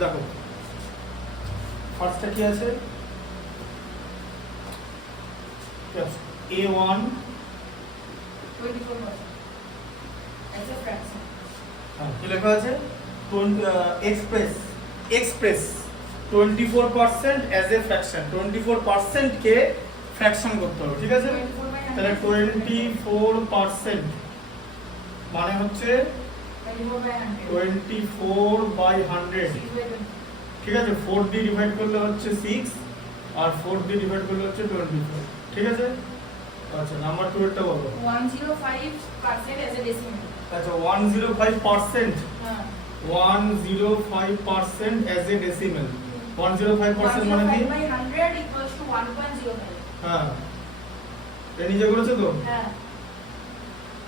দেখো ফার্স্টটা কি আছে, A1 কি লেখা আছে, express 24% as a fraction, 24% K fraction করতে হবে, ঠিক আছে। তাহলে 24% মানে হচ্ছে 24/100, ঠিক আছে। 4 দিয়ে ডিভাইড করলে হচ্ছে 6 আর 4 দিয়ে ডিভাইড করলে হচ্ছে 24, ঠিক আছে। আচ্ছা নাম্বার 2 এরটা বলো। 105% as a decimal। আচ্ছা 105%, হ্যাঁ 105% as a decimal, 105% মানে কি, 105/100 equals to 1.05। হ্যাঁ এটা নিজে করেছো তো, হ্যাঁ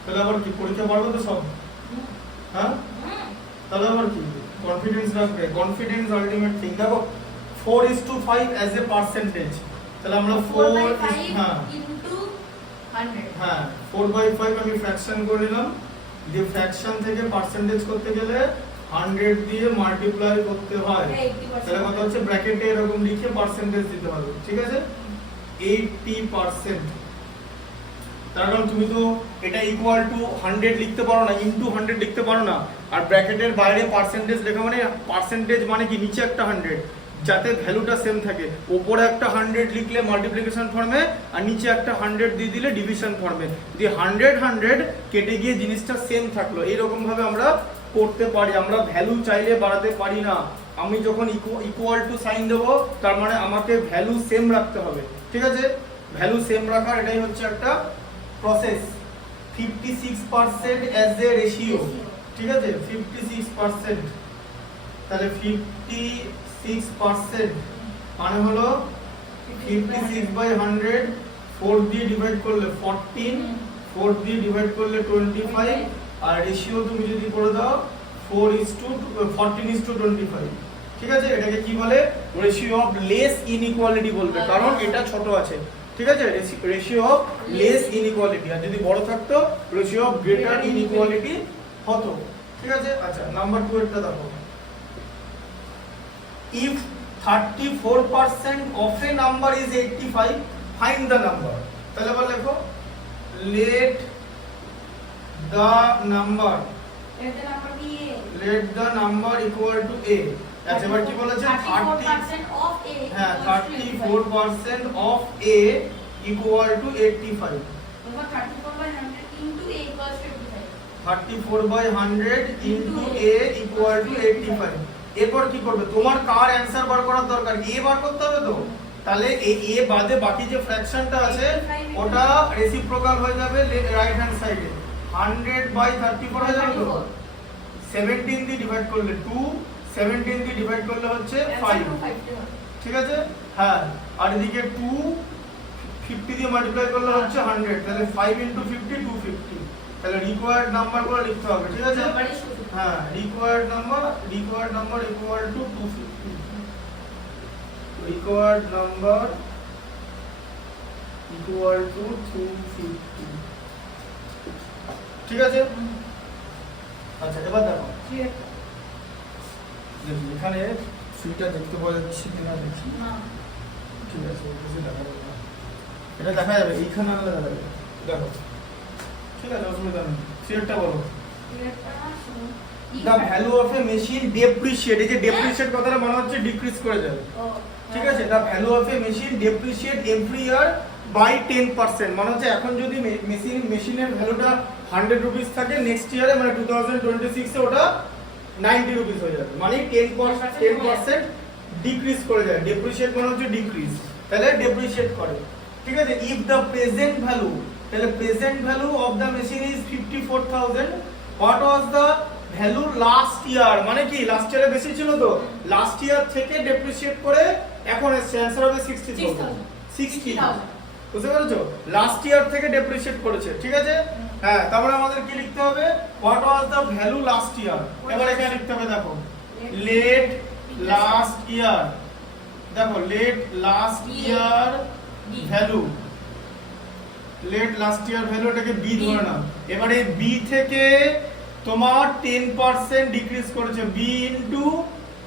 তাহলে আবার কি পরীক্ষা পারবে তো সব, হ্যাঁ তাহলে আবার কি কনফিডেন্স রাখবে, কনফিডেন্স আলটিমেট থিং। দেখো 4:5 as a percentage, তাহলে আমরা 4 হ্যাঁ into 100। হ্যাঁ 4/5 আমি ফ্র্যাকশন করে নিলাম, যে ফ্র্যাকশন থেকে পার্সেন্টেজ করতে গেলে 100 দিয়ে মাল্টিপ্লাই করতে হয়, তাহলে কত হচ্ছে, ব্র্যাকেটে এরকম লিখে পার্সেন্টেজ দিতে হবে, ঠিক আছে। 80%, তার কারণ তুমি তো এটা ইকুয়াল টু 100 লিখতে পারো না, ইনটু 100 লিখতে পারো না, আর ব্র্যাকেটের বাইরে পার্সেন্টেজ লেখা মানে, পার্সেন্টেজ মানে কি নিচে একটা 100, যাতে ভ্যালুটা সেম থাকে, উপরে একটা 100 লিখলে মাল্টিপ্লিকেশন ফর্মে আর নিচে একটা 100 দিয়ে দিলে ডিভিশন ফর্মে, যে 100 কেটে গিয়ে জিনিসটা সেম থাকলো, এইরকম ভাবে আমরা করতে পারি। আমরা ভ্যালু চাইলে বাড়াতে পারি না, আমি যখন ইকুয়াল টু সাইন দেবো তার মানে আমাকে ভ্যালু সেম রাখতে হবে, ঠিক আছে। ভ্যালু সেম রাখার এটাই হচ্ছে একটা প্রসেস। 56% অ্যাজ এ রেশিও, ঠিক আছে। 56%, তাহলে 56% মানে হলো 56/100, 4 দিয়ে ডিভাইড করলে 14, 4 দিয়ে ডিভাইড করলে 25, আর রেশিও তুমি যদি করে দাও 14:25, ঠিক আছে। এটাকে কি বলে, রেশিও অফ লেস ইনইকুয়ালিটি বলবে, কারণ এটা ছোট আছে, ঠিক আছে। রেশিও অফ লেস ইনইকুয়ালিটি, আর যদি বড় থাকতো রেশিও অফ গ্রেটার ইনইকুয়ালিটি হতো, ঠিক আছে। আচ্ছা নাম্বার 2 এরটা দেখো, if 34% of a number is 85, find the number। তাহলে বল লেখো, let the number equal to a। আচ্ছা এবার কি বলেছে, 34% of a। হ্যাঁ 34% of a equal to 85, 34/100 into a equals to 85। 34/100 into a equal to 85। এরপর কি করবে, তোমার কার অ্যানসার বার করার দরকার, এ বার করতে হবে তো, তাহলে এ বাদে বাকি যে ফ্র্যাকশনটা আছে ওটা রেসিপ্রোকাল হয়ে যাবে রাইট হ্যান্ড সাইডে, 100/34 হয়ে যাবে তো, 17 দিয়ে ডিভাইড করলে 2, 17 দিয়ে ডিভাইড করলে হচ্ছে 5, ঠিক আছে। হ্যাঁ আর এদিকে 2 50 দিয়ে মাল্টিপ্লাই করলে হচ্ছে 100, তাহলে 5 into 50 250, তাহলে রিকোয়ার্ড নাম্বারগুলো লিখতে হবে, ঠিক আছে। হ্যাঁ required number equal to 250, required number equal to 250, ঠিক আছে। আচ্ছা এবার দেখো এখানে সুইটা দেখতে পাওয়া যাচ্ছে কিনা দেখি, ঠিক আছে এটা দেখা যাবে, এইখানে আলাদা দেখা যাবে, দেখো ঠিক আছে অসুবিধা নেই। সিলেক্টটা বলো, the value of a machine depreciate, এই যে depreciate কথাটা মানে হচ্ছে ডিক্রিজ করে যাবে, ঠিক আছে। the value of a machine depreciate every year by 10%, মানে হচ্ছে এখন যদি মেশিনের ভ্যালুটা 100 রুপিস থাকে, নেক্সট ইয়ারে মানে 2026 এ ওটা 90 রুপিস হয়ে যাবে, মানে 10% ডিক্রিজ করে যায়। ডেপ্রিসিয়েট মানে হচ্ছে ডিক্রিজ, তাহলে ডেপ্রিসিয়েট করে, ঠিক আছে। if the present value, তাহলে present value of the machine is 54,000, what was the value last ইয়ার, মানে কি লাস্ট ইয়ারে বেশি ছিল তো, লাস্ট ইয়ার থেকে ডেপ্রিসিয়েট করে এখন এসছে অ্যানসার হবে 60,000, বুঝতে পেরেছো, লাস্ট ইয়ার থেকে ডেপ্রিসিয়েট করেছে, ঠিক আছে। হ্যাঁ তারপরে আমাদের কি লিখতে হবে, what was the value last year, এবার এখানে লিখতে হবে, দেখো লেট লাস্ট ইয়ার, দেখো let last year value, let last year value, এটাকে বি ধরে নাও। এবারে বি থেকে তোমার 10% ডিক্রিজ করেছে, B into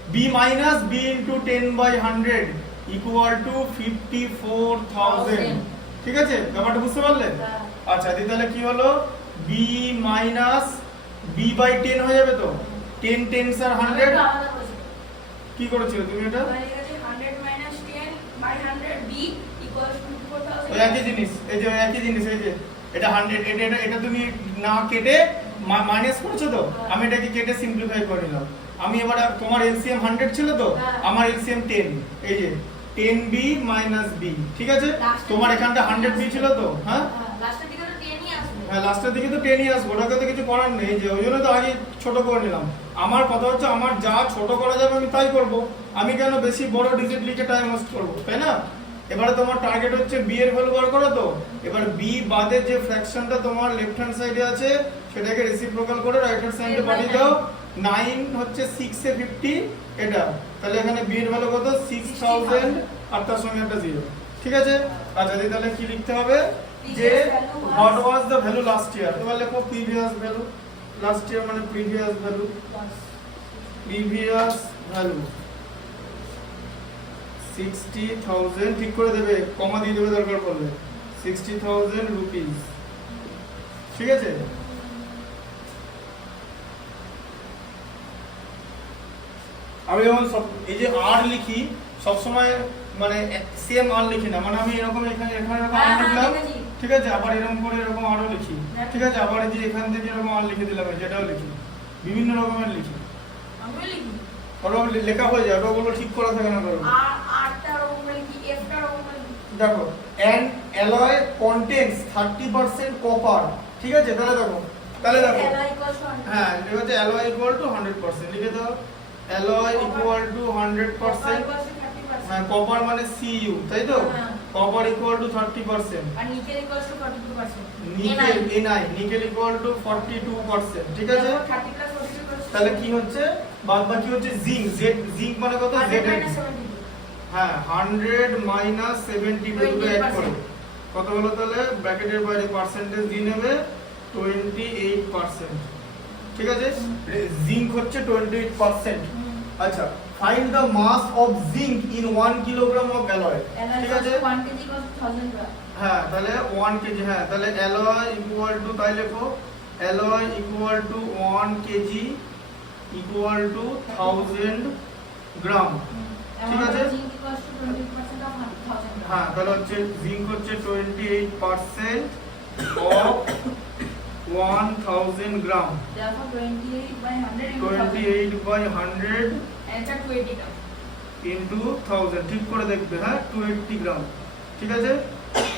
b minus b into 10 by 100 equal to 54,000 ঠিক আছে ব্যাপারটা বুঝতে পারলে হ্যাঁ। আচ্ছা দি তাহলে কি হলো b minus b by 10 হয়ে যাবে তো 10 10s are 100 আলাদা করেছে। কি করেছিল তুমি এটা আমার এখানে 100 minus 10 by 100 b equals to 54,000 ওই একই জিনিস এই যে ওই একই জিনিস এই যে এটা 100 এটা তুমি না কেটে মাইনাস করেছো তো আমি এটাকে কেটে সিম্পলিফাই করে নিলাম আমি এবার তোমার এলসিএম 100 ছিল তো হ্যাঁ। আমার এলসিএম 10 এই যে 10b b ঠিক আছে Last এ তোমার এখানটা 100b ছিল তো হ্যাঁ লাস্টের দিকে তো 10 ই আসবে। হ্যাঁ লাস্টের দিকে তো 10ই আসবে ওটাকে তো কিছু করার নেই যে ওই জন্য তো আগে ছোট করে নিলাম আমার কথা হচ্ছে আমার যা ছোট করা যাবে আমি তাই করব আমি কেন বেশি বড় ডিজিট লিখে টাইম ওয়েস্ট করব তাই না এবারে তোমার টার্গেট হচ্ছে b এর ভ্যালু বার করা তো এবার b বাদে যে ফ্র্যাকশনটা তোমার লেফট হ্যান্ড সাইডে আছে সেটাকে রেসিপ্রোকাল করে রাইট হ্যান্ড সাইডে পাঠিয়ে দাও 9 হচ্ছে 6 এ 50 এটা তাহলে এখানে b এর ভ্যালু কত 6000 আর তার সঙ্গে একটা 0 ঠিক আছে আচ্ছা দি তাহলে কি লিখতে হবে যে what was the value last year এবার লেখো previous value last year মানে previous value value 60,000 ঠিক করে দেবে কমা দিয়ে দেবে দরকার পড়লে 60,000 রুপিস ঠিক আছে আমি যেমন সব এই যে আর লিখি সব সময় মানে সেম আর লিখি না মানে আমি এরকম এখানে এরকম আর লিখলাম ঠিক আছে আবার এরকম করে এরকম আরও লিখি ঠিক আছে আবার এই যে এখান থেকে এরকম আর লিখে দিলাম যেটাও লিখি বিভিন্ন রকমের লিখি আমিও লিখি ওরকম লেখা হয়ে যায় ওগুলো ঠিক করা থাকে না করো আরটা ওরকম লিখি এফটা ওরকম লিখি দেখো and alloy contains 30% copper ঠিক আছে তাহলে দেখো Li equals to 100 হ্যাঁ এটা হচ্ছে alloy equal to 100% লিখে দাও alloy equal to 100% হ্যাঁ কপার মানে Cu তাই তো হ্যাঁ। কপার equal to 30% আর nickel equals to 42%। Nickel Ni nickel equal to 42% ঠিক আছে 30 plus 42%। তাহলে কি হচ্ছে বাদ বাকি হচ্ছে জিঙ্ক জিঙ্ক মানে কত 100 Z minus 72 হ্যাঁ 100 মাইনাস 72 দুটো অ্যাড করো কত হলো তাহলে ব্র্যাকেটের বাইরে পার্সেন্টেজ দিয়ে নেবে 28% ঠিক আছে জিঙ্ক হচ্ছে 28% আচ্ছা find the mass of zinc in 1 kilogram of alloy ঠিক আছে 1 kg equals to 1000 gram। হ্যাঁ তাহলে 1 কেজি হ্যাঁ তাহলে অ্যালয় ইকুয়াল টু তাই লেখো alloy equal to 1 KG equal to 1000 গ্রাম ঠিক আছে zinc equals to 20% of 1000 gram। হ্যাঁ তাহলে হচ্ছে জিঙ্ক হচ্ছে 28% of 1000 gram therefore 28 by 100 into 28 by 100 and it's a 280 gram। into 1000 ঠিক করে দেখবে হ্যাঁ 280 গ্রাম ঠিক আছে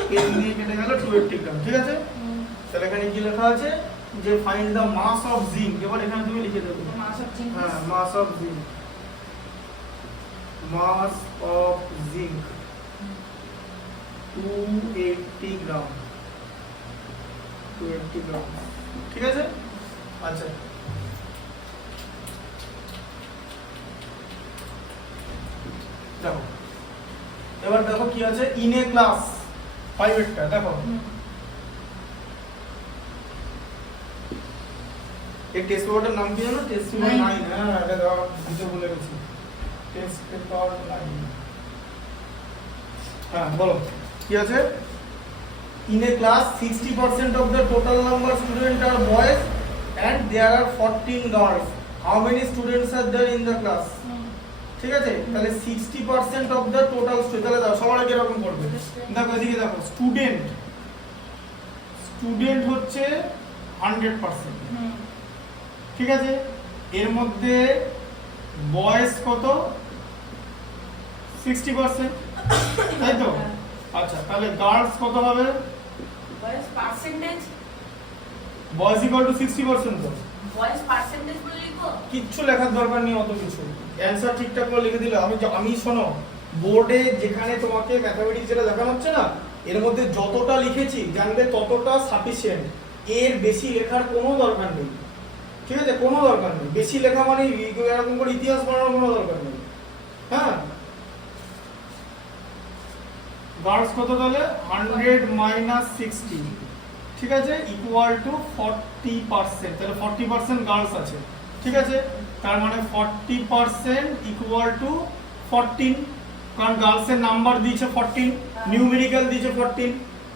পেন দিয়ে কেটে গেল 280 গ্রাম ঠিক আছে তাহলে এখানে কি লেখা আছে যে find the mass of zinc এবার এখানে তুমি লিখে দেবে mass of zinc হ্যাঁ mass of zinc mass of zinc 280 gram 280 gram ঠিক আছে আচ্ছা দেখো এবার দেখো কি আছে ইন এ ক্লাস 5 এরটা দেখো এই টেস্ট পেপারটার নাম কি জানো টেস্ট পেপার 9 হ্যাঁ এটা দাও দিতে ভুলে গেছি টেস্ট পেপার 9 হ্যাঁ বলো কি আছে in a class 60% of the total number of students are boys and there are 14 girls how many students are there in the class ঠিক আছে তাহলে 60% of the total students তাহলে দাও সবার আগে এরকম করবে দেখো এদিকে দেখো স্টুডেন্ট হচ্ছে 100% ঠিক আছে এর মধ্যে বয়েজ কত 60% তাই তো আচ্ছা তাহলে গার্লস কত হবে boys percentage boys equal to 60% তো boys percentage বলে লিখো কিচ্ছু লেখার দরকার নেই অত কিছু অ্যানসার ঠিকঠাক করে লিখে দিলে আমি শোনো বোর্ডে যেখানে তোমাকে ম্যাথমেটিক্স যেটা দেখানো হচ্ছে না এর মধ্যে যতটা লিখেছি জানবে ততটা সাফিসিয়েন্ট এর বেশি লেখার কোনো দরকার নেই ঠিক আছে কোনো দরকার নেই বেশি লেখা মানে এরকম করে ইতিহাস বানানোর কোনো দরকার নেই হ্যাঁ গার্লস কত তাহলে 100 মাইনাস 60 ঠিক আছে ইকুয়াল টু 40% তাহলে 40% গার্লস আছে ঠিক আছে তার মানে 40% ইকুয়াল টু 14, কারণ গার্লসের নাম্বার দিয়েছে 14, নিউমেরিক্যাল দিয়েছে 14,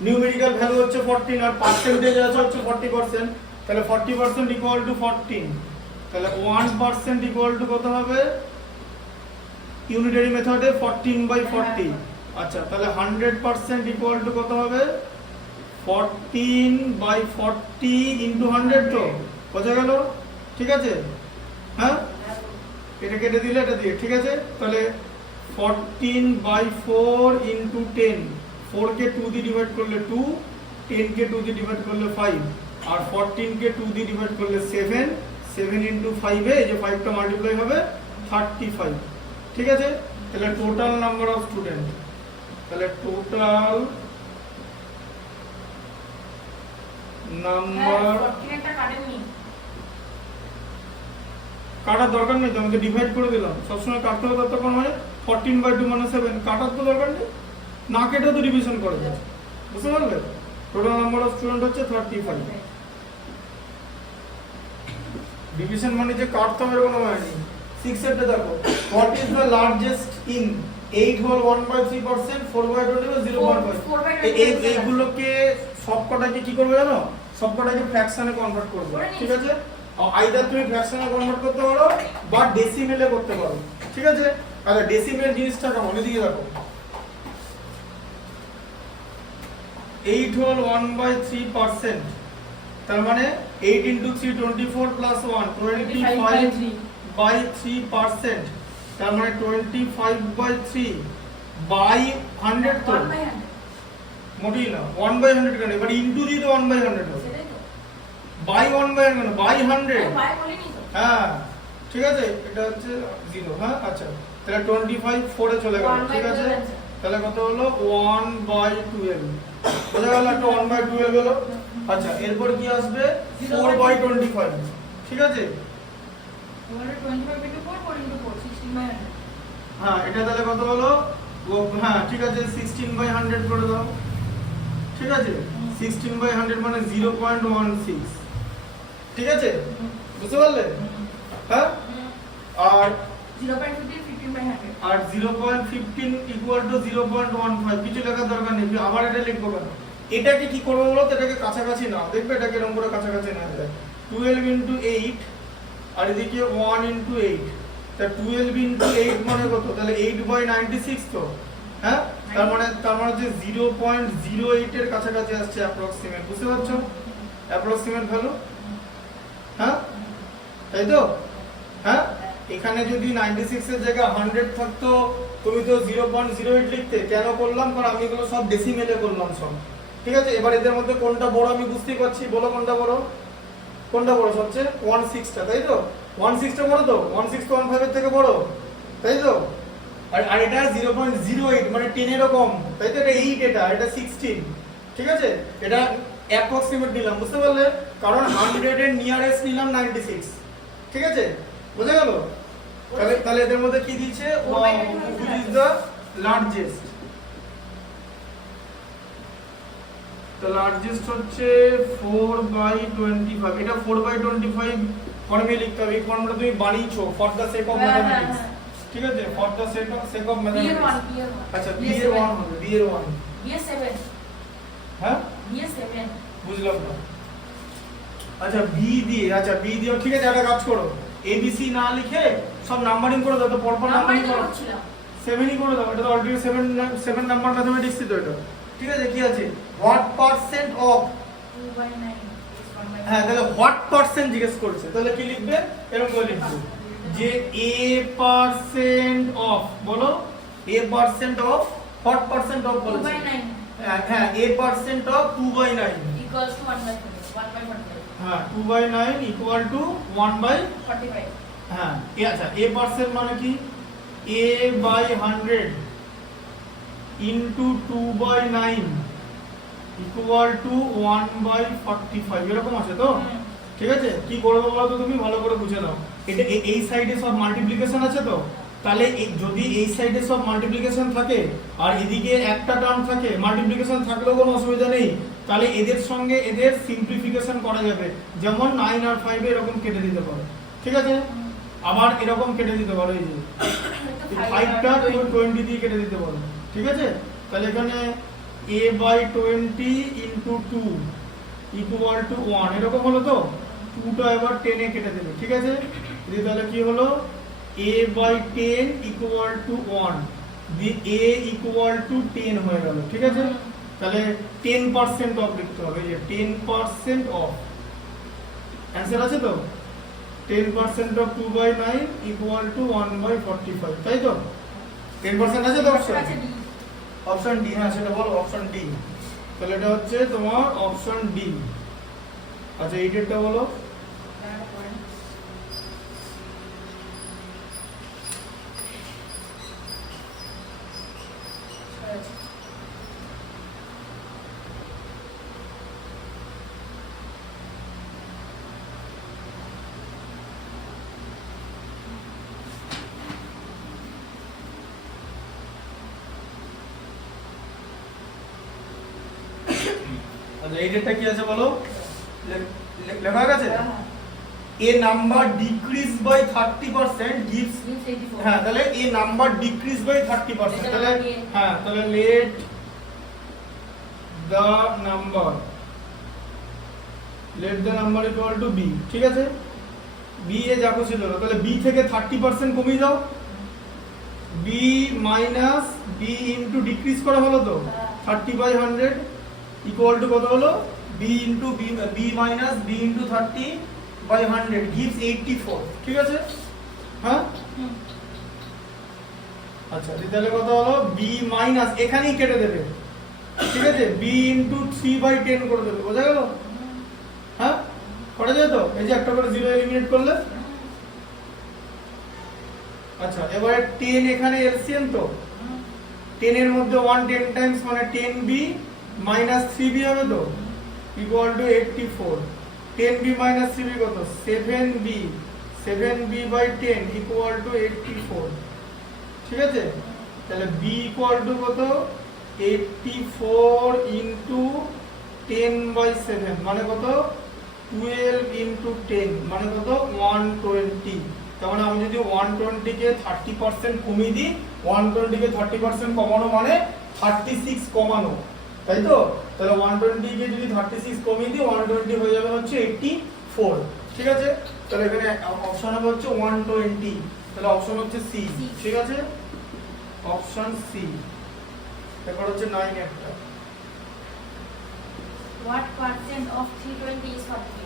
নিউমেরিক্যাল ভ্যালু হচ্ছে 14 আর পার্সেন্টেজ আছে হচ্ছে 40%, তাহলে 40% ইকুয়াল টু 14, তাহলে 1% ইকুয়াল টু কত হবে ইউনিটারি মেথডে 14/40। আচ্ছা, তাহলে 100% ইকুয়াল টু কত হবে 14/40 ইন্টু 100, তো বোঝা গেল? ঠিক আছে, হ্যাঁ এটা কেটে দিলে এটা দিয়ে, ঠিক আছে। তাহলে 14/4 ইন্টু 10, 4 কে 2 দিয়ে ডিভাইড করলে 2, 10 কে 2 দিয়ে ডিভাইড করলে 5, আর 14 কে 2 দিয়ে ডিভাইড করলে 7, 7 ইন্টু 5 এ এই যে 5টা মাল্টিপ্লাই হবে 35, ঠিক আছে। তাহলে টোটাল নাম্বার অফ স্টুডেন্ট, তাহলে টোটাল নাম্বার, কাটার দরকার নেই তো, আমাকে ডিভাইড করে দিলাম, সবসময় কাটতে হবে ততক্ষণ, মানে 14/2 মানে 7, কাটার তো দরকার নেই, না কেটে তো ডিভিশন করে যায়, বুঝতে পারলে? টোটাল নাম্বার অফ স্টুডেন্ট হচ্ছে 35। ডিভিশন মানে যে কাটতে হবে কোনো মানে নেই। 6 এরটা দেখো, what is the largest in 8 whole 1/3%, 4/20 0.5, এইগুলোকে সবকটাকে কি করবে জানো, সবকটাকে ফ্র্যাকশনে কনভার্ট করবে, ঠিক আছে। আইদার তুমি ফ্র্যাকশনে কনভার্ট করতে পারো বা ডেসিমেলে করতে পারো, ঠিক আছে। আচ্ছা, ডেসিমেল জিনিসটা কেমন, এদিকে দেখো, 8 হোল 1/3%, তার মানে 8 into 3 24 plus 1 25/3%, তার মানে 25/3 by 100, তো মোটেই না 1/100 কেন, এবার ইনটু দিয়ে তো 1/100 হবে, বাই 1/100 কেন, বাই 100, হ্যাঁ ঠিক আছে, এটা হচ্ছে 0, হ্যাঁ। আচ্ছা, তাহলে 25 4 এ চলে গেল, ঠিক আছে। তাহলে কত হলো 1/12, বোঝা গেল, একটা 1/12 হলো। আচ্ছা, এরপর কি আসবে 4/25, ঠিক আছে। হ্যাঁ, এটা তাহলে কত হলো, হ্যাঁ ঠিক আছে, 16/100 করে দাও, ঠিক আছে। 16/100 মানে 0.16, ঠিক আছে, বুঝতে পারলে? হ্যাঁ, আর 0.15 ইকুয়াল টু 0.15, কিছু লেখার দরকার নেই, আবার এটা লিখবো কেন? এটাকে কি করবো বলো তো, এটাকে কাছাকাছি নাও, দেখবে এটাকে এরকম করে কাছাকাছি না যায়, 12 into 8 আর এদিকে 1 into 8, তা 12 into 8 মানে কত, তাহলে 8/96, তো হ্যাঁ, তার মানে যে 0.08 এর কাছাকাছি আসছে অ্যাপ্রক্সিমেট, বুঝতে পারছো? অ্যাপ্রক্সিমেট ভ্যালু, হ্যাঁ তাই তো, হ্যাঁ। এখানে যদি 96 এর জায়গায় 100 থাকতো, তুমি তো 0.08 লিখতে, কেন করলাম, কারণ আমি এগুলো সব ডেসিমেলে করলাম সব, ঠিক আছে। এবার এদের মধ্যে কোনটা বড় আমি বুঝতেই পারছি, বলো কোনটা বড়, কোনটা বড় সবচেয়ে, 16টা, তাই তো, 16টা বড় তো, 16 তো 15 এর থেকে বড়, তাই তো। আর এটা 0.08 মানে 10 এরও কম, তাই তো, এটা 8, এটা 16, ঠিক আছে। এটা অ্যাপ্রক্সিমেট নিলাম, বুঝতে পারলে, কারণ 100 এর নিয়ারেস্ট নিলাম 96, ঠিক আছে, বুঝা গেল? তাহলে এদের মধ্যে কি দিয়েছে, which is the largest, the largest হচ্ছে 4/25, এটা 4/25 ফর্মে লিখতে হবে, এই ফর্মটা তুমি বানিয়েছো for the sake of mathematics, ঠিক আছে, for the sake of mathematics. আচ্ছা, b এর 1 হবে, b এর 1, b এর 7, হ্যাঁ b এর 7, বুঝলাম না। আচ্ছা, b দিয়ে, আচ্ছা b দিও, ঠিক আছে। একটা কাজ করো, ABC না লিখে সব নাম্বারিং করে দাও, তো পরপর নাম্বারিং করো, 7ই করে দাও, এটা তো অলরেডি 7 নাম্বার ম্যাথমেটিক্স তো এটা, ঠিক আছে। কি আছে, হোয়াট পার্সেন্ট অফ 2/9, হ্যাঁ, তাহলে হোয়াট পার্সেন্ট জিজ্ঞেস করছে, তাহলে কি লিখবে, এরকম করে লিখবে যে a% অফ, বলো a% of, what percent of বলো, 2/9 হ্যাঁ a% অফ 2/9 equals to 1/45, হ্যাঁ 2/9 ইকুয়াল টু 1/45, হ্যাঁ আচ্ছা, a% মানে কি, a/100 ইনটু 2/9 ইকুয়াল টু 1/45, এরকম আছে তো, ঠিক আছে। কি করবে বলো তো, তুমি ভালো করে বুঝে নাও, এটা এই সাইডে সব মাল্টিপ্লিকেশন আছে তো, তাহলে যদি এই সাইডে সব মাল্টিপ্লিকেশন থাকে আর এদিকে একটা টার্ম থাকে, মাল্টিপ্লিকেশন থাকলেও কোনো অসুবিধা নেই, তাহলে এদের সঙ্গে এদের সিম্পলিফিকেশন করা যাবে, যেমন 9 আর 5 এরকম কেটে দিতে পারো, ঠিক আছে। আবার এরকম কেটে দিতে পারো, এই যে 5টা 20 দিয়ে কেটে দিতে পারো, ঠিক আছে? তাহলে এখানে a/20 × 2 = 1 এরকম হলো তো, 2টা এবার 10 এ কেটে দেবে, ঠিক আছে? তাহলে কি হলো, a/10 = 1, দিয়ে a = 10 হয়ে গেল, ঠিক আছে? তাহলে 10% অফ লিখতে হবে, এই যে 10% অফ। অ্যান্সার আছে তো? 10% অফ 2/9 = 1/45, তাই তো? 10% আছে তো অপশন? অপশন ডি, হ্যাঁ সেটা বলো, অপশন ডি। তাহলে এটা হচ্ছে তোমার অপশন ডি। আচ্ছা এই ডেটটা বলো। আচ্ছা এই ডেটটা কি আছে বলো, লেখা গেছে? a number decrease by 30% gives, হ্যাঁ তাহলে a number decrease by 30%, তাহলে হ্যাঁ তাহলে let the number equal to b, ঠিক আছে? b এ যা কিছু ছিল, তাহলে b থেকে 30% কমিয়ে দাও, b minus b into decrease করা হলো তো 30/100 equal to কত হলো, b into b minus b into 30/100 gives 84, ঠিক আছে? হ্যাঁ আচ্ছা তাহলে কত হলো, b minus এখানেই কেটে দেবে, ঠিক আছে? b into 3/10 করে দেবে, বোঝা গেল? হ্যাঁ করা যায় তো, এই যে একটা করে 0 এলিমিনেট করলে। আচ্ছা এবারে 10 এখানে এলসিএম তো, 10 এর মধ্যে 1 10 টাইমস মানে 10b minus 3b হবে তো, equal to 84, 10b minus 3b কত, 7b, 7b/10 equal to 84, ঠিক আছে? তাহলে b equal to কত, 84 into 10/7 মানে কত, 12 into 10 মানে কত, 120। তার মানে আমি যদি 120 কে 30% কমিয়ে দিই, 120 কে 30% কমানো মানে 36 কমানো, তাই তো? তাহলে 120 কে যদি 36 কমিয়ে দিই, 120 হয়ে যাবে হচ্ছে 84, ঠিক আছে? তাহলে এখানে অপশন হবে হচ্ছে 120, তাহলে অপশন হচ্ছে সি, ঠিক আছে? Option C. এরপর হচ্ছে 9 একটা, What percent of 320 is 40?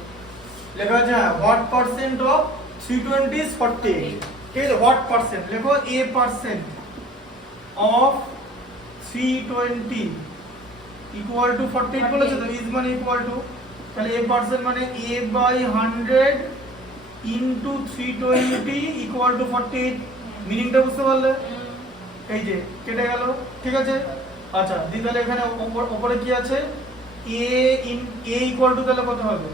লেখা আছে what percent of 320 is 48, ঠিক আছে? what percent লেখো, a percent of 320 equal to 48 বলেছে তো, is মানে equal to, তাহলে a percent মানে a/100 into 320 equal to 48, মিনিংটা বুঝতে পারলে? এই যে কেটে গেল, ঠিক আছে? আচ্ছা তাহলে এখানে উপরে কি আছে, a equal to তাহলে কত হবে,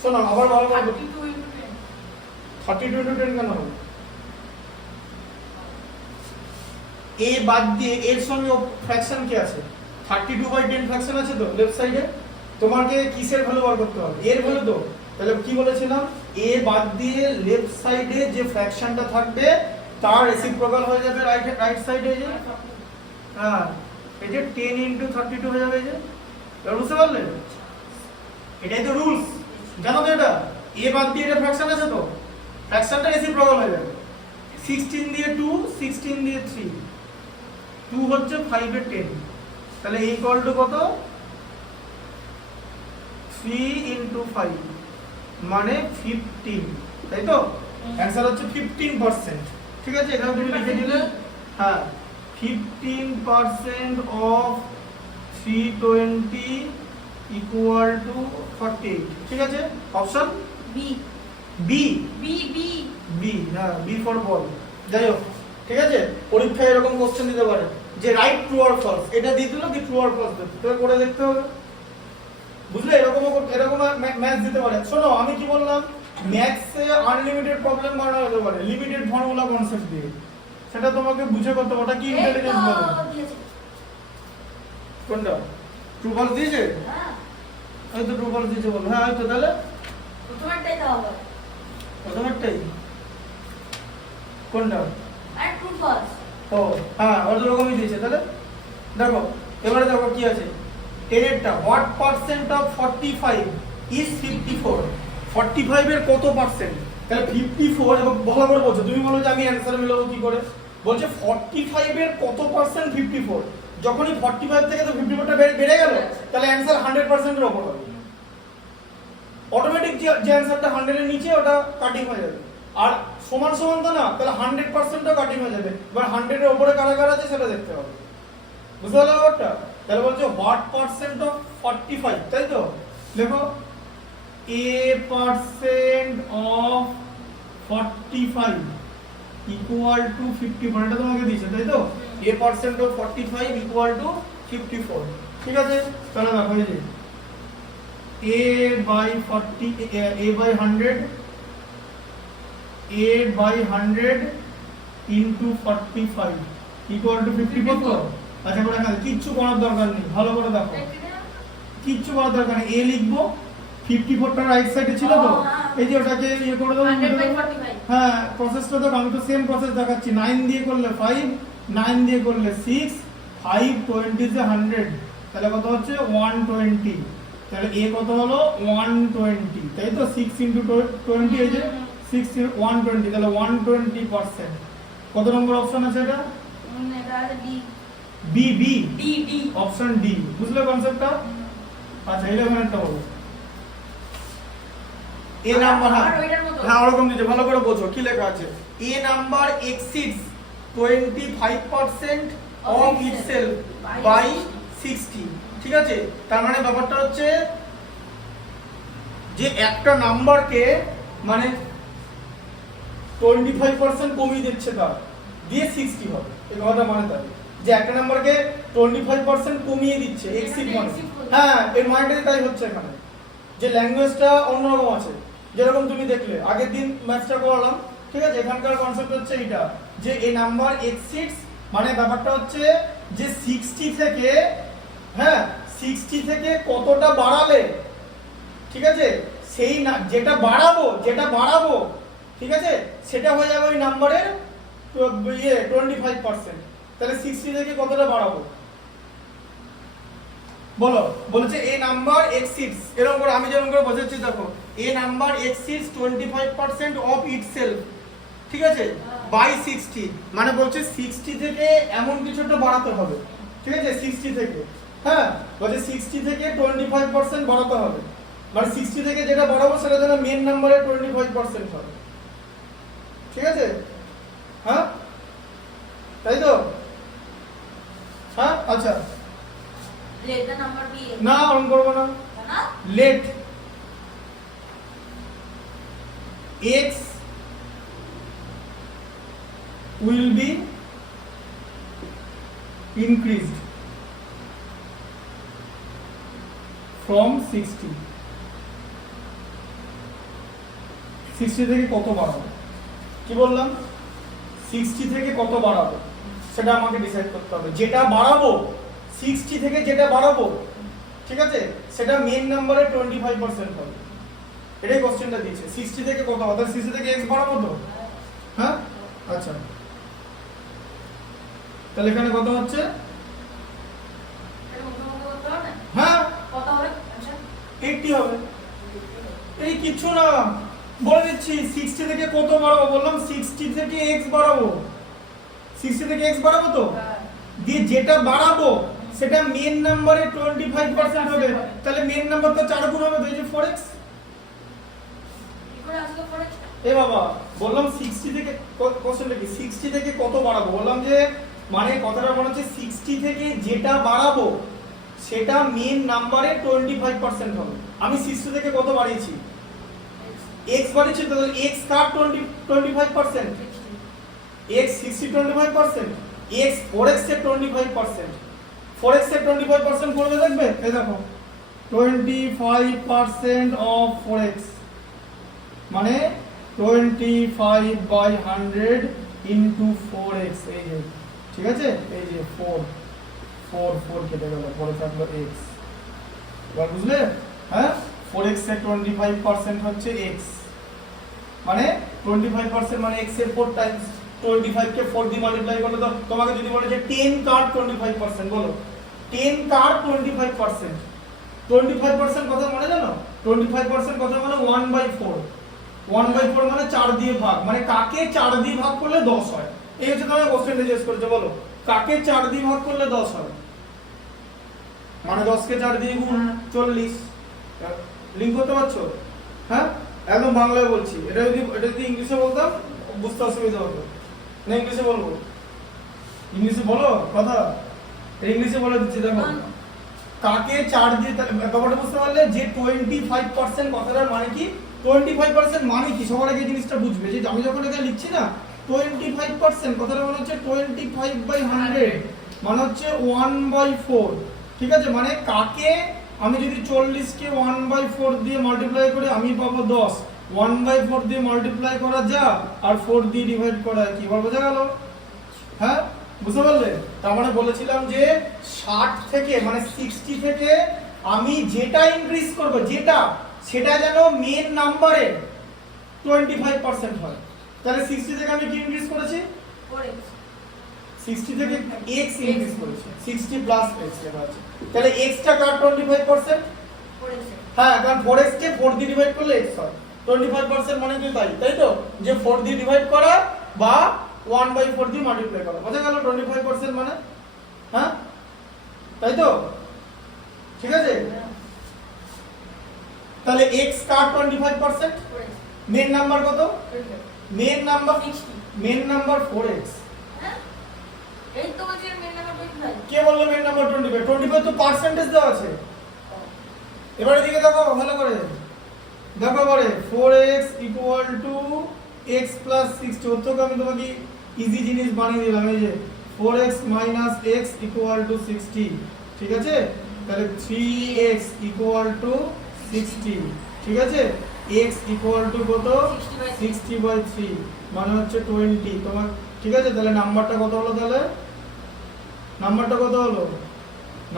শোনো আবার ভালো করে 32 into 10. 32 into 10 কেন হবে? a বাদ দিয়ে এর সঙ্গে ফ্র্যাকশন কি আছে, 32/10 ফ্র্যাকশন আছে তো লেফট সাইডে, তোমাকে কিসের ভ্যালু বার করতে হবে, এর ভ্যালু তো। তাহলে কি বলেছিলাম, a বাদ দিয়ে লেফট সাইডে যে ফ্র্যাকশনটা থাকবে তার রেসিপ্রোকাল হয়ে যাবে রাইট সাইডে, যে হ্যাঁ এই যে 10 into 32 হয়ে যাবে, এই যে বুঝতে পারলে? এটাই তো রুলস, জানো তো? এটা a বাদ দিয়ে এটা ফ্র্যাকশন আছে তো, ফ্র্যাকশনটা রেসিপ্রোকাল হয়ে যাবে। 16 দিয়ে 2, 16 দিয়ে 3, 2 হচ্ছে 5 এর 10, তাহলে ইকুয়াল টু কত, 3 into 5 মানে 15, তাই তো? অ্যানসার হচ্ছে 15%, ঠিক আছে? এখানে তুমি লিখে দিলে, হ্যাঁ 15% of 320 equal to 48, ঠিক আছে? Option B. B, B. B. B, হ্যাঁ বি ফর বল। যাই হোক, ঠিক আছে? পরীক্ষায় এরকম কোশ্চেন দিতে পারে যে রাইট ট্রু অর ফলস, এটা দিয়ে দিল কি ট্রু অর ফলস দিতে, তোকে করে দেখতে হবে, বুঝলে? এরকম ম্যাথস দিতে পারে। শোনো আমি কি বললাম, ম্যাথসে আনলিমিটেড প্রবলেম বানানো যেতে পারে লিমিটেড ফর্মুলা কনসেপ্ট দিয়ে, সেটা তোমাকে বুঝে করতে হবে। ওটা কি ইন্টেলিজেন্স বলে? কোনটা ট্রু ফলস দিয়েছে? হ্যাঁ এই তো ট্রু ফলস দিয়েছে বল, হ্যাঁ এই তো। তাহলে প্রথমটাই দাও হবে, প্রথমে নাম্বারটাই কোনটা? আর ট্রু ফলস। ও হ্যাঁ, ওর রকমই দিয়েছে। তাহলে দেখো এবারে দেখো কি আছে 10 এরটা, হোয়াট পার্সেন্ট অফ 45 ইজ 54? 45 এর কত পার্সেন্ট? তাহলে 54, এবং ভালো করে বলছো, তুমি বলো যে আমি অ্যানসার মিলাবো কি করে। বলছে 45 এর কত পার্সেন্ট 54? যখনই 45 থেকে তো 54টা বেড়ে গেল, তাহলে অ্যানসার 100% এর উপর হবে। অটোমেটিক যে অ্যানসারটা 100 এর নিচে ওটা কাটিং হয়ে যাবে। আর সমান সমান তো না, তাহলে 100%ও কাটিং হয়ে যাবে। এবার 100 এর উপরে কারা কারা আছে সেটা দেখতে হবে। বুঝতে পারলে ব্যাপারটা? তাহলে বলছে হোয়াট পার্সেন্ট অফ 45, তাই তো? দেখো a percent of 45 equal to 54, এটা তোমাকে দিয়েছে তাই তো? a percent of 45 equal to 54। ঠিক আছে, তাহলে দেখো এই যে a by 40, a by 100, a by 100 into 45 equal to 54 তো? আচ্ছা করে এখানে কিচ্ছু করার দরকার নেই, ভালো করে দেখো, কিচ্ছু করার দরকার নেই। a লিখবো, 54টা রাইট সাইডে ছিল তো, এই যে ওটাকে ইয়ে করে দাও। হ্যাঁ, প্রসেসটা তো আমি তো সেম প্রসেস দেখাচ্ছি। 9 দিয়ে করলে 5, 9 দিয়ে করলে 6, 5 20 যে 100, তাহলে কত হচ্ছে 120। তাহলে a কত হলো 120, তাই তো? 6 ইনটু 20, এই যে 6 120, তাহলে 120%। কত নম্বর অপশন আছে এটা? B B D D option D. বুঝলে কনসেপ্টটা? আচ্ছা, 11টা বলো। এ নাম্বার, হ্যাঁ ওরকম দিতে ভালো করে বোঝো কি লেখা আছে। A number exceeds 25% of itself by 60। ঠিক আছে, তার মানে ব্যাপারটা হচ্ছে যে একটা নাম্বারকে মানে 25% কমিয়ে দিচ্ছে, তার দিয়ে 60 হবে। এই কথাটা মানে তাই যে একটা নাম্বারকে 25% কমিয়ে দিচ্ছে, এক্সিড মানে। হ্যাঁ, এর মানেটাই তাই হচ্ছে এখানে, যে ল্যাঙ্গুয়েজটা অন্যরকম আছে। যেরকম তুমি দেখলে আগের দিন ম্যাথটা করালাম, ঠিক আছে? এখানকার কনসেপ্ট হচ্ছে এটা, যে এই নাম্বার এক্সিডস মানে ব্যাপারটা হচ্ছে যে 60 থেকে, হ্যাঁ 60 থেকে কতটা বাড়ালে, ঠিক আছে, সেই না যেটা বাড়াবো, ঠিক আছে, সেটা হয়ে যাবে ওই নাম্বারের 25%। তাহলে 60 থেকে কতটা বাড়াবো বলো? বলেছে এ নাম্বার এক্সিডস, এরকম করে আমি যেরকম করে বোঝাচ্ছি দেখো, এ নাম্বার এক্সিডস 25% অফ ইটসেলফ, ঠিক আছে, বাই 60। মানে বলছে 60 থেকে এমন কিছু একটা বাড়াতে হবে, ঠিক আছে? 60 থেকে, হ্যাঁ বলছে 60 থেকে 25% বাড়াতে হবে। মানে 60 থেকে যেটা বাড়াবো সেটা যেন মেন নাম্বারের 25% হবে। ঠিক আছে? হ্যাঁ, তাই তো? হ্যাঁ, আচ্ছা let the number be না অন করবো না, না let x will be increased from 60 থেকে কত বাড়াবো? কি বললাম? 60 থেকে কত বাড়াবো সেটা আমাকে ডিসাইড করতে হবে। যেটা বাড়াবো 60 থেকে যেটা বাড়াবো, ঠিক আছে, সেটা মেন নাম্বারে 25% হবে। এটাই কোশ্চেনটা দিয়েছে। 60 থেকে কত? অর্থাৎ 60 থেকে x বাড়াবো তো, হ্যাঁ আচ্ছা, তাহলে এখানে কত হচ্ছে? হ্যাঁ কত হবে? আচ্ছা 80 হবে। এই কিছু না, বলে দিচ্ছি 60 থেকে কত বাড়াবো বললাম? 60 থেকে x বাড়াবো, 60 থেকে x বাড়াবো তো, দিয়ে যেটা বাড়াবো সেটা মেন নাম্বারে 25% হবে। তাহলে মেন নাম্বার তো 4 গুণ হবে, তো এই যে 4x। কি করে আসলো পরে? এ বাবা, বললাম 60 থেকে কোশ্চেনটা কি 60 থেকে কত বাড়াবো বললাম, যে মানে কথাটা মনে হচ্ছে 60 থেকে যেটা বাড়াবো সেটা মেন নাম্বারে 25% হবে। আমি 60 থেকে কত বাড়িয়েছি? x বাড়িয়েছি, তো x কার 25%? x 60 25%, x 4x এর 25%, 4x এর 25% করবে দেখবে, এই দেখো 25% অফ 4x মানে 25 বাই 100 ইনটু 4x, এই যে, ঠিক আছে, এই যে 4 কেটে গেল, পরে থাকলো x। এবার বুঝলে? হ্যাঁ, 4x এর 25% হচ্ছে x, মানে 25% মানে x এর 4 টাইমস 25 কে 4 দিয়ে মাল্টিপ্লাই করলে তো তোমাকে যদি বলে যে 10 কার 25% বলো 10 কার 25% 25% কথা মনে জানো 25% কথা মানে 1/4 1/4 মানে 4 দিয়ে ভাগ মানে কাকে 4 দিয়ে ভাগ করলে 10 হয় এই হচ্ছে তোমাকে কোশ্চেনটা জিজ্ঞেস করেছে বলো কাকে 4 দিয়ে ভাগ করলে 10 হয় মানে 10 কে 4 দিয়ে গুণ 40 লিংক করতে পারছো হ্যাঁ একদম বাংলায় বলছি এটা যদি ইংলিশে বলতাম বুঝতে অসুবিধা হতো না ইংলিশে বলবো ইংলিশে বলো কথা ইংলিশে বলে দিচ্ছি দেখো কাকে 4 দিয়ে ব্যাপারটা বুঝতে পারলে যে 25% কথাটার মানে কি 25% মানে কি সবার আগে জিনিসটা বুঝবে যে আমি যখন এটা লিখছি না 25% কথাটা মানে হচ্ছে 25/100 মানে হচ্ছে 1/4 ঠিক আছে মানে কাকে আমি যদি 40 কে 1/4 দিয়ে মাল্টিপ্লাই করি আমি পাবো 10 1/4 দিয়ে মাল্টিপ্লাই করা যা আর 4 দিয়ে ডিভাইড করা কি বল বোঝা গেল হ্যাঁ বুঝতে পারলে তার মানে বলেছিলাম যে 60 থেকে মানে 60 থেকে আমি যেটা ইনক্রিজ করব যেটা সেটা যেন মেন নাম্বারে 25% হয় তাহলে 60 থেকে আমি কি ইনক্রিজ করেছি 4x 60 থেকে x ইনক্রিজ করেছি 60 প্লাস x লেখা আছে তাহলে x টা কার 25% 4x হ্যাঁ কারণ 4x কে 4 দিয়ে ডিভাইড করলে x হয় 25% মানে কি তাই তো যে 4 দিয়ে ডিভাইড করা বা 1/4 দিয়ে মাল্টিপ্লাই করা বোঝা গেল 25% মানে হ্যাঁ তাই তো ঠিক আছে তাহলে x কার 25% মেন নাম্বার কত মেন নাম্বার 4x হ্যাঁ এই তো বলছি মেন নাম্বার 25 কে বললো মেন নাম্বার 25 তো পার্সেন্টেজ দেওয়া আছে এবারে দিকে দেখো ভালো করে দেখো এবারে 4x x 60 অর্থাৎ আমি তোমাকে ইজি জিনিস বানিয়ে দিলাম এই যে 4x x 60 ঠিক আছে তাহলে 3x 60 ঠিক আছে x কত 60/3 মানে হচ্ছে 20 তোমার ঠিক আছে তাহলে নাম্বারটা কত হলো তাহলে নাম্বারটা কত হলো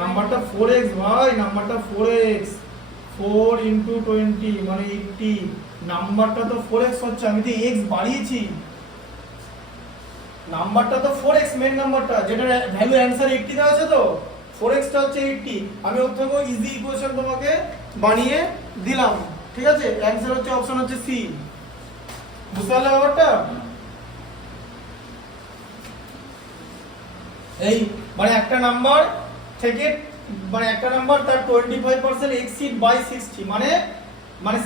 নাম্বারটা 4x ভাই নাম্বারটা 4x 4 into 20 মানে 80 নাম্বারটা তো 4x হচ্ছে আমি তো x বাড়িয়েছি নাম্বারটা তো 4x মেন নাম্বারটা যেটা ভ্যালু অ্যানসার 80 দেওয়া আছে তো 4x টা হচ্ছে 80 আমি ওর থেকে ইজি ইকুয়েশন তোমাকে বানিয়ে দিলাম ঠিক আছে অ্যানসার হচ্ছে অপশন হচ্ছে সি বুঝতে পারলে ব্যাপারটা এই মানে একটা নাম্বার থেকে মানে একটা নাম্বার তার 25% এক্সিড বাই 60 মানে মানে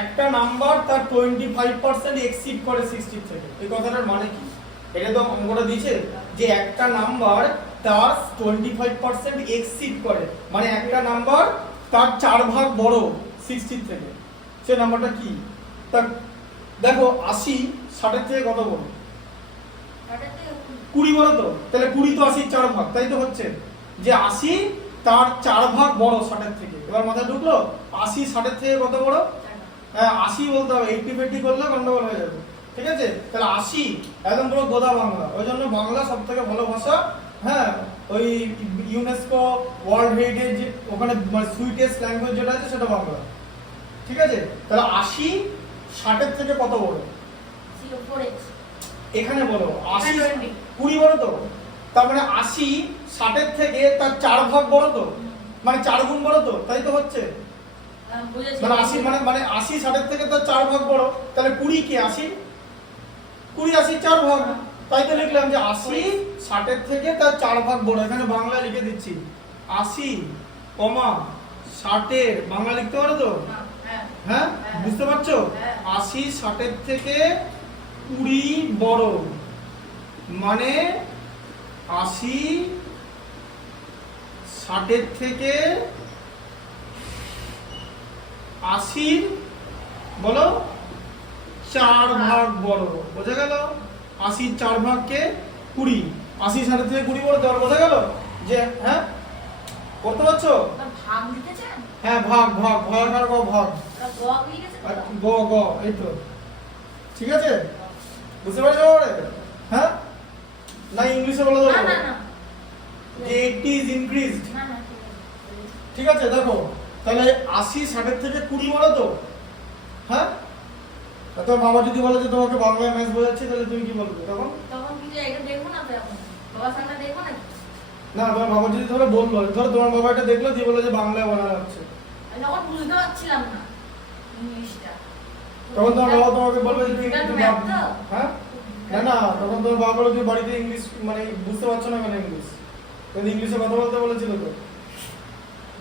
একটা নাম্বার তার 25% এক্সিড করে 60 থেকে এই কথাটার মানে কি এটা তো অঙ্কটা দিয়েছে যে একটা নাম্বার তার 25% এক্সিড করে মানে একটা নাম্বার তার 4 ভাগ বড় 60 থেকে সেই নাম্বারটা কি তা দেখো 80 60 এর থেকে কত বড় 20 বড় তো তাহলে 20 তো 80 4 ভাগ তাই তো হচ্ছে যে 80 তার 4 ভাগ বড় 60 এর থেকে এবার মাথায় ঢুকলো 80 60 এর থেকে কত বড় হ্যাঁ 80 বলতে হবে 80 50 করলে গন্ডগোল হয়ে যাবে ঠিক আছে তাহলে 80 একদম পুরো গোদা বাংলা ওইজন্য বাংলা সবথেকে ভালো ভাষা হ্যাঁ ওই ইউনেস্কো ওয়ার্ল্ড হেরিটেজ ওখানে মানে সুইটেস্ট ল্যাঙ্গুয়েজ যেটা আছে সেটা বাংলা ঠিক আছে তাহলে 80 60 এর থেকে কত বড় 4x এখানে বলো 80 20 বড় তো তার মানে 80 60 এর থেকে তার 4 ভাগ বড় তো মানে 4 গুণ বড় তো তাই তো হচ্ছে মানে 80 মানে 80 60 এর থেকে তার 4 ভাগ বড় তাহলে 20 কি 80 20 80 4 ভাগ তাই তো লিখলাম যে 80 60 এর থেকে তার 4 ভাগ বড় এখানে বাংলা লিখে দিচ্ছি 80 60 এর বাংলা লিখতে পারো তো হ্যাঁ বুঝতে পারছো 80 60 এর থেকে 20 বড় মানে 80 60 এর থেকে 80 বলো 4 ভাগ বড় বোঝা গেল 80 4 ভাগকে 20 80 60 থেকে 20 বড় দেওয়ার বোঝা গেল যে হ্যাঁ করতে পারছো ভাগ দিতে চান হ্যাঁ ভাগ ভাগ ভাগ আর ভাগ ভাগ লিখেছে গ গ এই তো ঠিক আছে বুঝতে পারছো হ্যাঁ না ইংলিশে বলে দেবো না না যে 80 is increased না না ঠিক আছে দেখো তাহলে 80 60 এর থেকে 20 বড় তো হ্যাঁ তো বাবা যদি বলে যে তোমাকে বাংলায় ম্যাথ বোঝাচ্ছে তাহলে তুমি কি বলবে তখন? তখন কি যে এটা দেখবো না তো এখন বাবার সামনে দেখবো না না তোমার বাবা যদি ধরো বললো, ধরো তোমার বাবা এটা দেখলো দিয়ে বললো যে বাংলায় বানানো হচ্ছে, আমি তখন বুঝতে পারছিলাম না ইংলিশটা তখন তোমার বাবা তোমাকে বলবে যে এটা তুমি ম্যাথ তো হ্যাঁ না না, তখন তোমার বাবা বলবে তুমি বাড়িতে ইংলিশ মানে বুঝতে পারছো না কেন ইংলিশ, তুমি ইংলিশে কথা বলতে বলেছিল তো,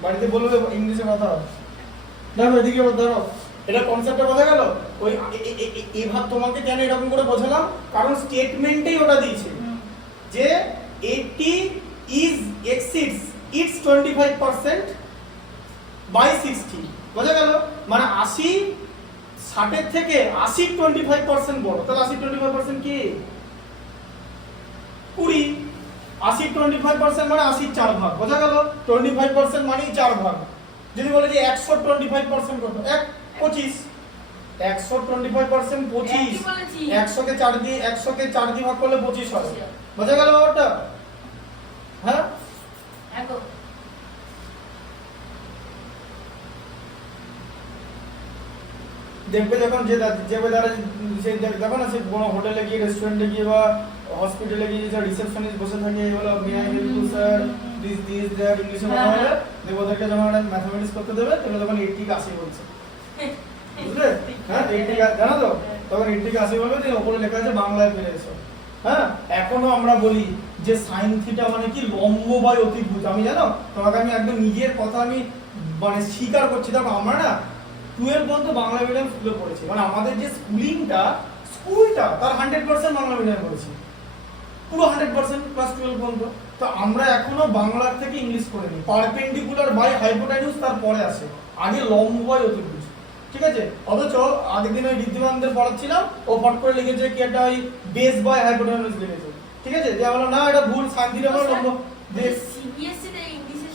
বাড়িতে বলবে ইংলিশে কথা। দেখো এদিকে ধরো এটা কনসেপ্টটা বোঝা গেল। ওই এভাবে তোমাকে কেন এরকম করে বোঝালাম, কারণ স্টেটমেন্টেই ওটা দিয়েছে যে 80 is exceeds its 25% by 60, বোঝা গেল? মানে 80 60 থেকে 80 25% বড়, তাহলে 80 25% কি 20, 80 25% মানে 80 4 ভাগ, বোঝা গেল? 25% মানে 4 ভাগ। যদি বলে যে 100 25% কত, 25, 100 25% 25, 100 কে 4 দিয়ে ভাগ করলে 25 হয়, বোঝা গেল ব্যাপারটা? হ্যাঁ দেখো দেখবে যখন যে দ্বারা সে দেখো না, সে কোনো হোটেলে গিয়ে রেস্টুরেন্টে গিয়ে বা হসপিটালে গিয়ে যে রিসেপশনিস্ট বসে থাকে, বলো may I help you sir, this that, ইংলিশে কথা বলে, দেখো ওদেরকে যখন ম্যাথমেটিক্স করতে দেবে তাহলে তখন 80 কে 80 বলছে, বুঝলে? হ্যাঁ 80 জানো তো, তখন 80 কে 80 বলবে, দিয়ে উপরে লেখা আছে বাংলায় ফিরে এসো। হ্যাঁ এখনো আমরা বলি যে সাইন থিটা মানে কি লম্ব বাই অতিভুজ, আমি জানো তোমাকে আমি একদম নিজের কথা আমি মানে স্বীকার করছি। দেখো আমরা না 12 পর্যন্ত বাংলা মিডিয়াম স্কুলে পড়েছি, মানে আমাদের যে স্কুলটা তার 100% বাংলা মিডিয়ামে পড়েছি, পুরো 100% ক্লাস 12 পর্যন্ত। তো আমরা এখনো বাংলার থেকে ইংলিশ পড়িনি। পারপেন্ডিকুলার বাই হাইপোটেনিউস তারপরে আসে, আগে লম্ব বাই অতিভুজ, ঠিক আছে? অথচ আগের দিন ওই ঋদ্ধিমানদের পড়াচ্ছিলাম, ও ফট করে লিখেছে কি একটা ওই বেস বাই হাইপোটেনিউস লিখেছে, ঠিক আছে? যে বলো না এটা ভুল, সাইন থিটা হলো লম্ব বেস। সিবিএসসি তে ইংলিশে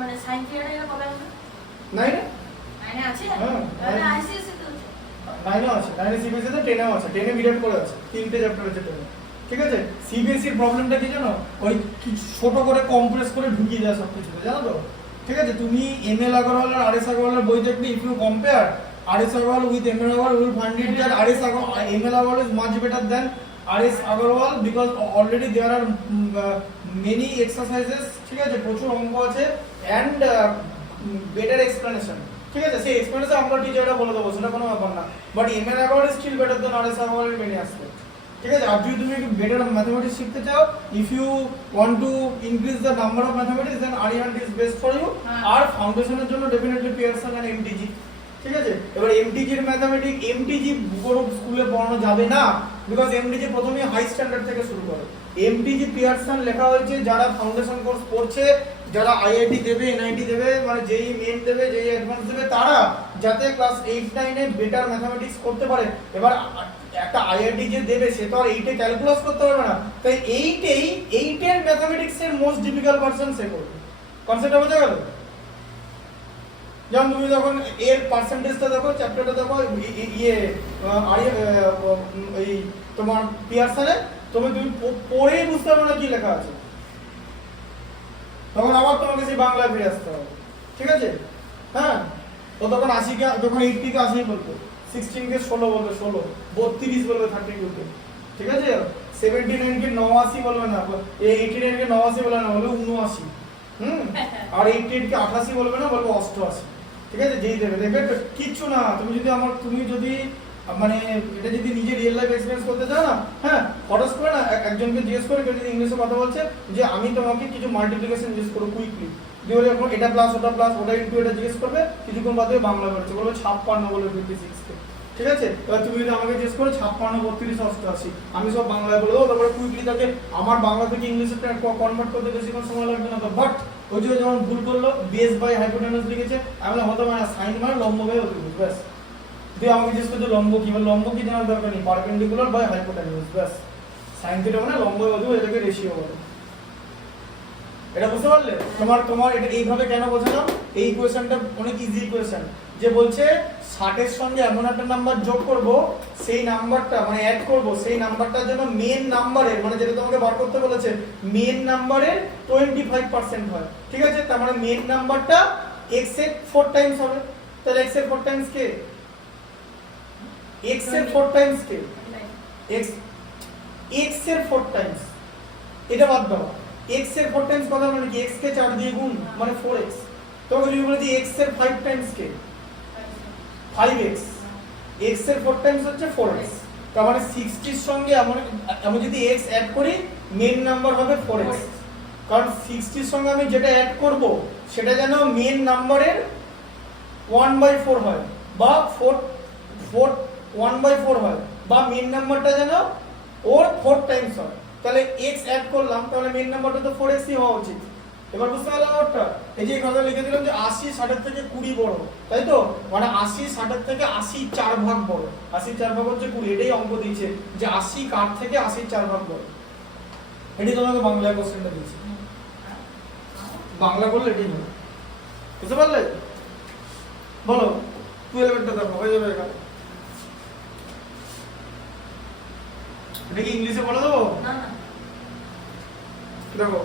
মানে সাইন থিটা এটা কবে আসবে? নাই না নাইনে আছে? হ্যাঁ, তাহলে আইসিএসসি তো আছে। 9 আছে, 9 সিবিএসসি তে 10 আছে, 10 এ বিরাট করে আছে, তিনটে চ্যাপ্টার আছে 10 এ, ঠিক আছে? সিবিএসসি এর প্রবলেমটা কি জানো, ওই ছোট করে কম্প্রেস করে ঢুকিয়ে দেয় সবকিছুতে, জানো তো? ঠিক আছে, তুমি এমএল আগরওয়াল আর আরএস আগরওয়ালের বই দেখবে, if you compare RS Agarwal with ML Agarwal, will find it that ML Agarwal is much better than RS Agarwal because already there are many exercises, ঠিক আছে, প্রচুর অঙ্ক আছে and better explanation, ঠিক আছে? সেই এক্সপ্লেনেশন আমরা টিচাররা বলে দেবো, সেটা কোনো ব্যাপার না, but ML Agarwal is still better than RS Agarwal in many aspects, ঠিক আছে? আর যদি তুমি বেটার ম্যাথমেটিক্স শিখতে চাও, if you want to increase the number of mathematics then Arihant is best for you. আর ফাউন্ডেশনের জন্য ডেফিনেটলি পিয়ারসন এন্ড এমটিজি, ঠিক আছে? এবার এমটিজি এর ম্যাথমেটিক্স, এমটিজি কোনো স্কুলে পড়ানো যাবে না, বিকজ এমটিজি প্রথমে হাই স্ট্যান্ডার্ড থেকে শুরু করে। এমটিজি পিয়ারসন লেখা হয়েছে যারা ফাউন্ডেশন কোর্স পড়ছে, যারা আইআইটি দেবে, এনআইটি দেবে, মানে যেই মেন দেবে, যেই অ্যাডভান্স দেবে, তারা যাতে ক্লাস 8 9 এ বেটার ম্যাথমেটিক্স করতে পারে। এবার একটা আইআইটি যে দেবে সে তো আর 8 এ ক্যালকুলাস করতে পারবে না, তাই 8 এর ম্যাথমেটিক্স এর মোস্ট ডিফিকাল্ট ভার্সন সে করবে। কনসেপ্টটা বোঝা গেল? যেমন তুমি যখন এর পার্সেন্টেজটা দেখো, চ্যাপ্টারটা দেখো, এই তোমার পিয়ারসনে, তুমি পড়েই বুঝতে পারবে না কি লেখা আছে, তখন আবার তোমাকে সেই বাংলায় ফিরে আসতে হবে, ঠিক আছে? হ্যাঁ ও তখন 80 কে, যখন 80 কে 80 বলবে, 16 কে 16 বলবে, 16 32 বলবে, 32 কে, ঠিক আছে? 79 কে 89 বলবে না, 89 কে 89 বলবে না, বলবে 79। আর 88 কে 88 বলবে না, বলবে 88, ঠিক আছে? যেই দেবে দেখবে কিচ্ছু না। তুমি যদি মানে এটা যদি নিজে রিয়েল লাইফ এক্সপেরিয়েন্স করতে চাও না, হ্যাঁ হঠাৎ করে না একজনকে জিজ্ঞেস করে, কেউ যদি ইংলিশে কথা বলছে যে আমি তোমাকে কিছু মাল্টিপ্লিকেশন জিজ্ঞেস করো কুইকলি, দিয়ে বলে এখন এটা প্লাস ওটা প্লাস ওটা ইনটু এটা জিজ্ঞেস করবে, কিছুক্ষণ বাদে বাংলা বলছে, বলবে 56 বলে 56 কে, ঠিক আছে? এবার তুমি যদি আমাকে জিজ্ঞেস করো 56 32 88, আমি সব বাংলায় বলে দেবো, তারপরে কুইকলি তাকে আমার বাংলা থেকে ইংলিশে কনভার্ট করতে বেশিক্ষণ সময় লাগবে না। তো বাট ওই যে যখন ভুল করলো, বেস বাই হাইপোটেনিউস লিখেছে, আমি হতে মানে সাইন মানে লম্ব বাই অতিভুজ, ব্যাস। তুই আমাকে জিজ্ঞেস করছো লম্ব কি, মানে লম্ব কি জানার দরকার নেই, পারপেন্ডিকুলার বাই হাইপোটেনিউস, ব্যাস। সাইন থিটা মানে লম্ব বাই অতিভুজ, এটাকে রেশিও বলে। এটা বুঝতে পারলে? তোমার এটা এইভাবে কেন বোঝালাম? এই ইকুয়েশনটা অনেক ইজি ইকুয়েশন, যে বলছে 60 এর সঙ্গে এমন একটা নাম্বার যোগ করব, সেই নাম্বারটা মানে অ্যাড করব, সেই নাম্বারটা যেন মেন নাম্বারের, মানে যেটা তোমাকে বার করতে বলেছে, মেন নাম্বারের 25% হয়, ঠিক আছে? তার মানে মেন নাম্বারটা x এর 4 টাইমস হবে, তাহলে x এর 4 টাইমস কে x এর 4 টাইমস কে x x এর 4 টাইমস, এটা বাদ দাও। x এর 4 টাইমস কথা মানে কি, x কে 4 দিয়ে গুণ মানে 4x। তোমাকে যদি বলে যে x এর 5 টাইমস কে 5x, x এর 4 টাইমস হচ্ছে 4x, তার মানে 60 এর সঙ্গে আমি যদি x অ্যাড করি মেইন নাম্বার হবে 4x, কারণ 60 এর সঙ্গে আমি যেটা অ্যাড করব সেটা যেন মেইন নাম্বারের 1/4 হয় বা 1/4 হয়, বা মেইন নাম্বারটা যেন ওর 4 টাইমস হয়। তাহলে x অ্যাড করলাম, তাহলে মেইন নাম্বারটা তো 4x ই হওয়া উচিত। এবার বুঝতে পারলাম ওটা? এই যে কথা লিখে দিলাম যে 80 60 এর থেকে 20 বড়, তাই তো? মানে 80 60 এর থেকে 80 4 ভাগ বড়, 80 4 ভাগ হচ্ছে 20। এটাই অঙ্ক দিয়েছে যে 80 কার থেকে 80 4 ভাগ বড়। এটাই তোমাকে বাংলায় কোশ্চেনটা দিয়েছে, বাংলা করলে এটাই হবে। বুঝতে পারলে? বলো 12 এরটা দেখো হয়ে যাবে এখানে। এটা কি ইংলিশে বলে দেবো? না না, দেখো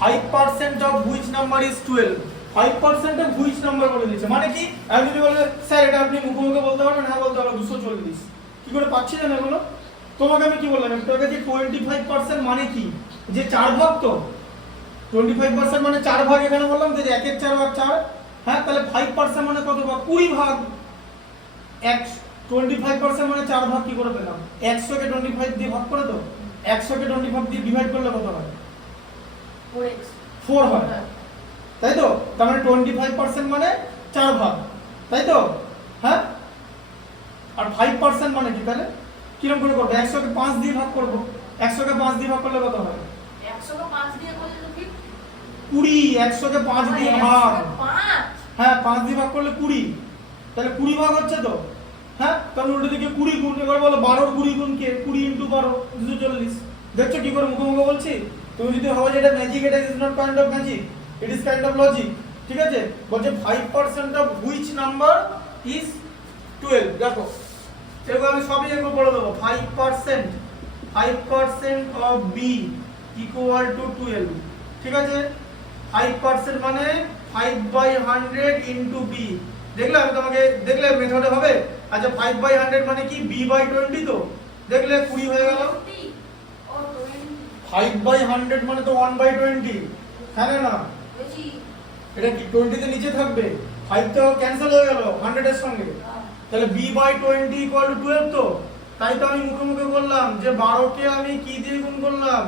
5% of which number is 12, 5% of which number বলে দিয়েছে। মানে কি, আমি যদি বলে স্যার এটা আপনি মুখে বলতে পারবেন, হ্যাঁ বলতে পারবো 240, কি করে পাচ্ছি না এগুলো? তোমাকে আমি কি বললাম একটু আগে যে 25% মানে কি, যে 4 ভাগ, তো 25% মানে 4 ভাগ। এখানে বললাম যে 1 এর 4 ভাগ 4, হ্যাঁ তাহলে 5% মানে কত ভাগ? 20 ভাগ। 25% মানে 4 ভাগ কি করে পেলাম? 100 কে 25 দিয়ে ভাগ করে দাও, 100 কে 25 দিয়ে ডিভাইড করলে কত হয়? 4x 4 হয়, তাই তো? তার মানে 25% মানে 4 ভাগ, তাই তো? হ্যাঁ, আর 5% মানে কি তাহলে কিরকম করে করব? 100 কে 5 দিয়ে ভাগ করব, 100 কে 5 দিয়ে ভাগ করলে কত হয়? 100 কে 5 দিয়ে করলে তো 20। 100 কে 5 দিয়ে ভাগ, 5, হ্যাঁ 5 দিয়ে ভাগ করলে 20, তাহলে 20 ভাগ হচ্ছে তো। হ্যাঁ, তাহলে উল্টো দিকে 20 গুণ, এবার বলো 12 20 গুণ কে? 20 * 12 240। দেখছো কি করে মুখে বলছি? তুমি যদি ভাবো যে এটা ম্যাজিক, এটা is not kind of magic, it is kind of logic. ঠিক আছে, বলছে 5% অফ হুইচ নাম্বার ইজ 12। দেখো এরকম আমি সবই এগুলো বলে দেবো। 5% অফ বি ইকুয়াল টু 12। ঠিক আছে, 5% মানে 5/100 ইনটু বি। দেখলে আমি তোমাকে, দেখলে মেথডে হবে। আচ্ছা 5/100 মানে কি? b/20, তো দেখলে 20 হয়ে গেল। 5/100 মানে তো 1/20, হ্যাঁ না? বেশি এটা কি 20 তে নিচে থাকবে, 5 তো ক্যান্সেল হয়ে গেল 100 এর সঙ্গে, তাহলে b/20 = 12। তো তাই তো আমি মুখে বললাম যে 12 কে আমি কি দিয়ে গুণ করলাম?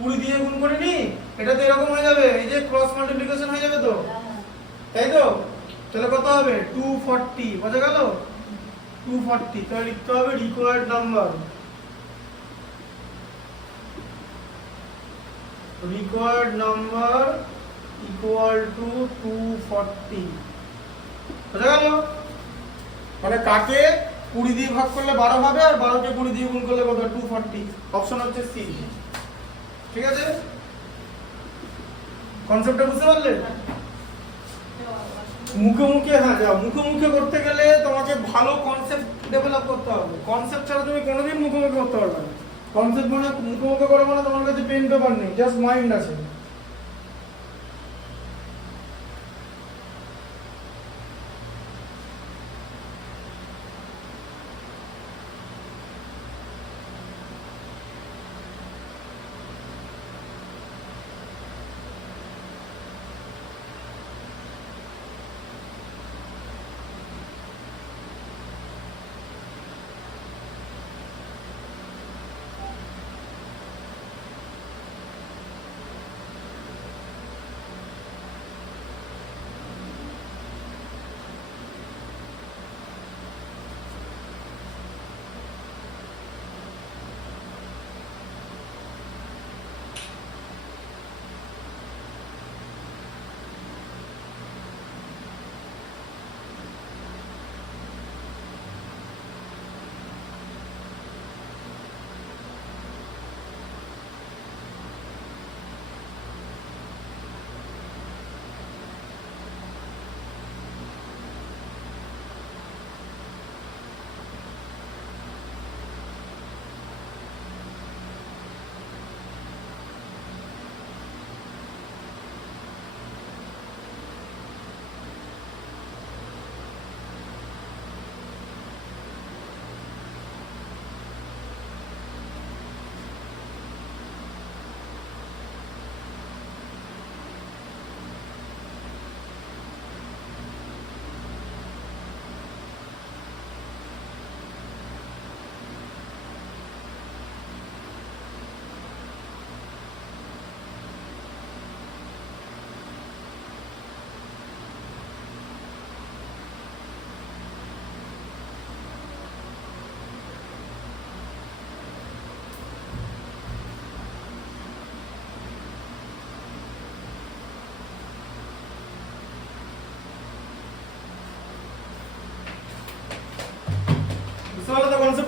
20 দিয়ে গুণ করিনি। এটা তো এরকম হয়ে যাবে, এই যে ক্রস মাল্টিপ্লিকেশন হয়ে যাবে তো, তাই তো? তাহলে কত হবে? 240। বোঝা গেল? 240। তাহলে লিখতে হবে required number, required number equal to 240। বুঝা গেল? মানে কাকে 20 দিয়ে ভাগ করলে 12 হবে, আর 12 কে 20 দিয়ে গুণ করলে কত? 240। অপশন হচ্ছে সি। ঠিক আছে, কনসেপ্টটা বুঝতে পারলে? মুখে হ্যাঁ যাও, মুখে করতে গেলে তোমাকে ভালো কনসেপ্ট ডেভেলপ করতে হবে। কনসেপ্ট ছাড়া তুমি কোনোদিন মুখে করতে পারবে না। কনসেপ্ট মানে মুখে করে মানে তোমার কাছে পেন পেপার নেই, জাস্ট মাইন্ড আছে।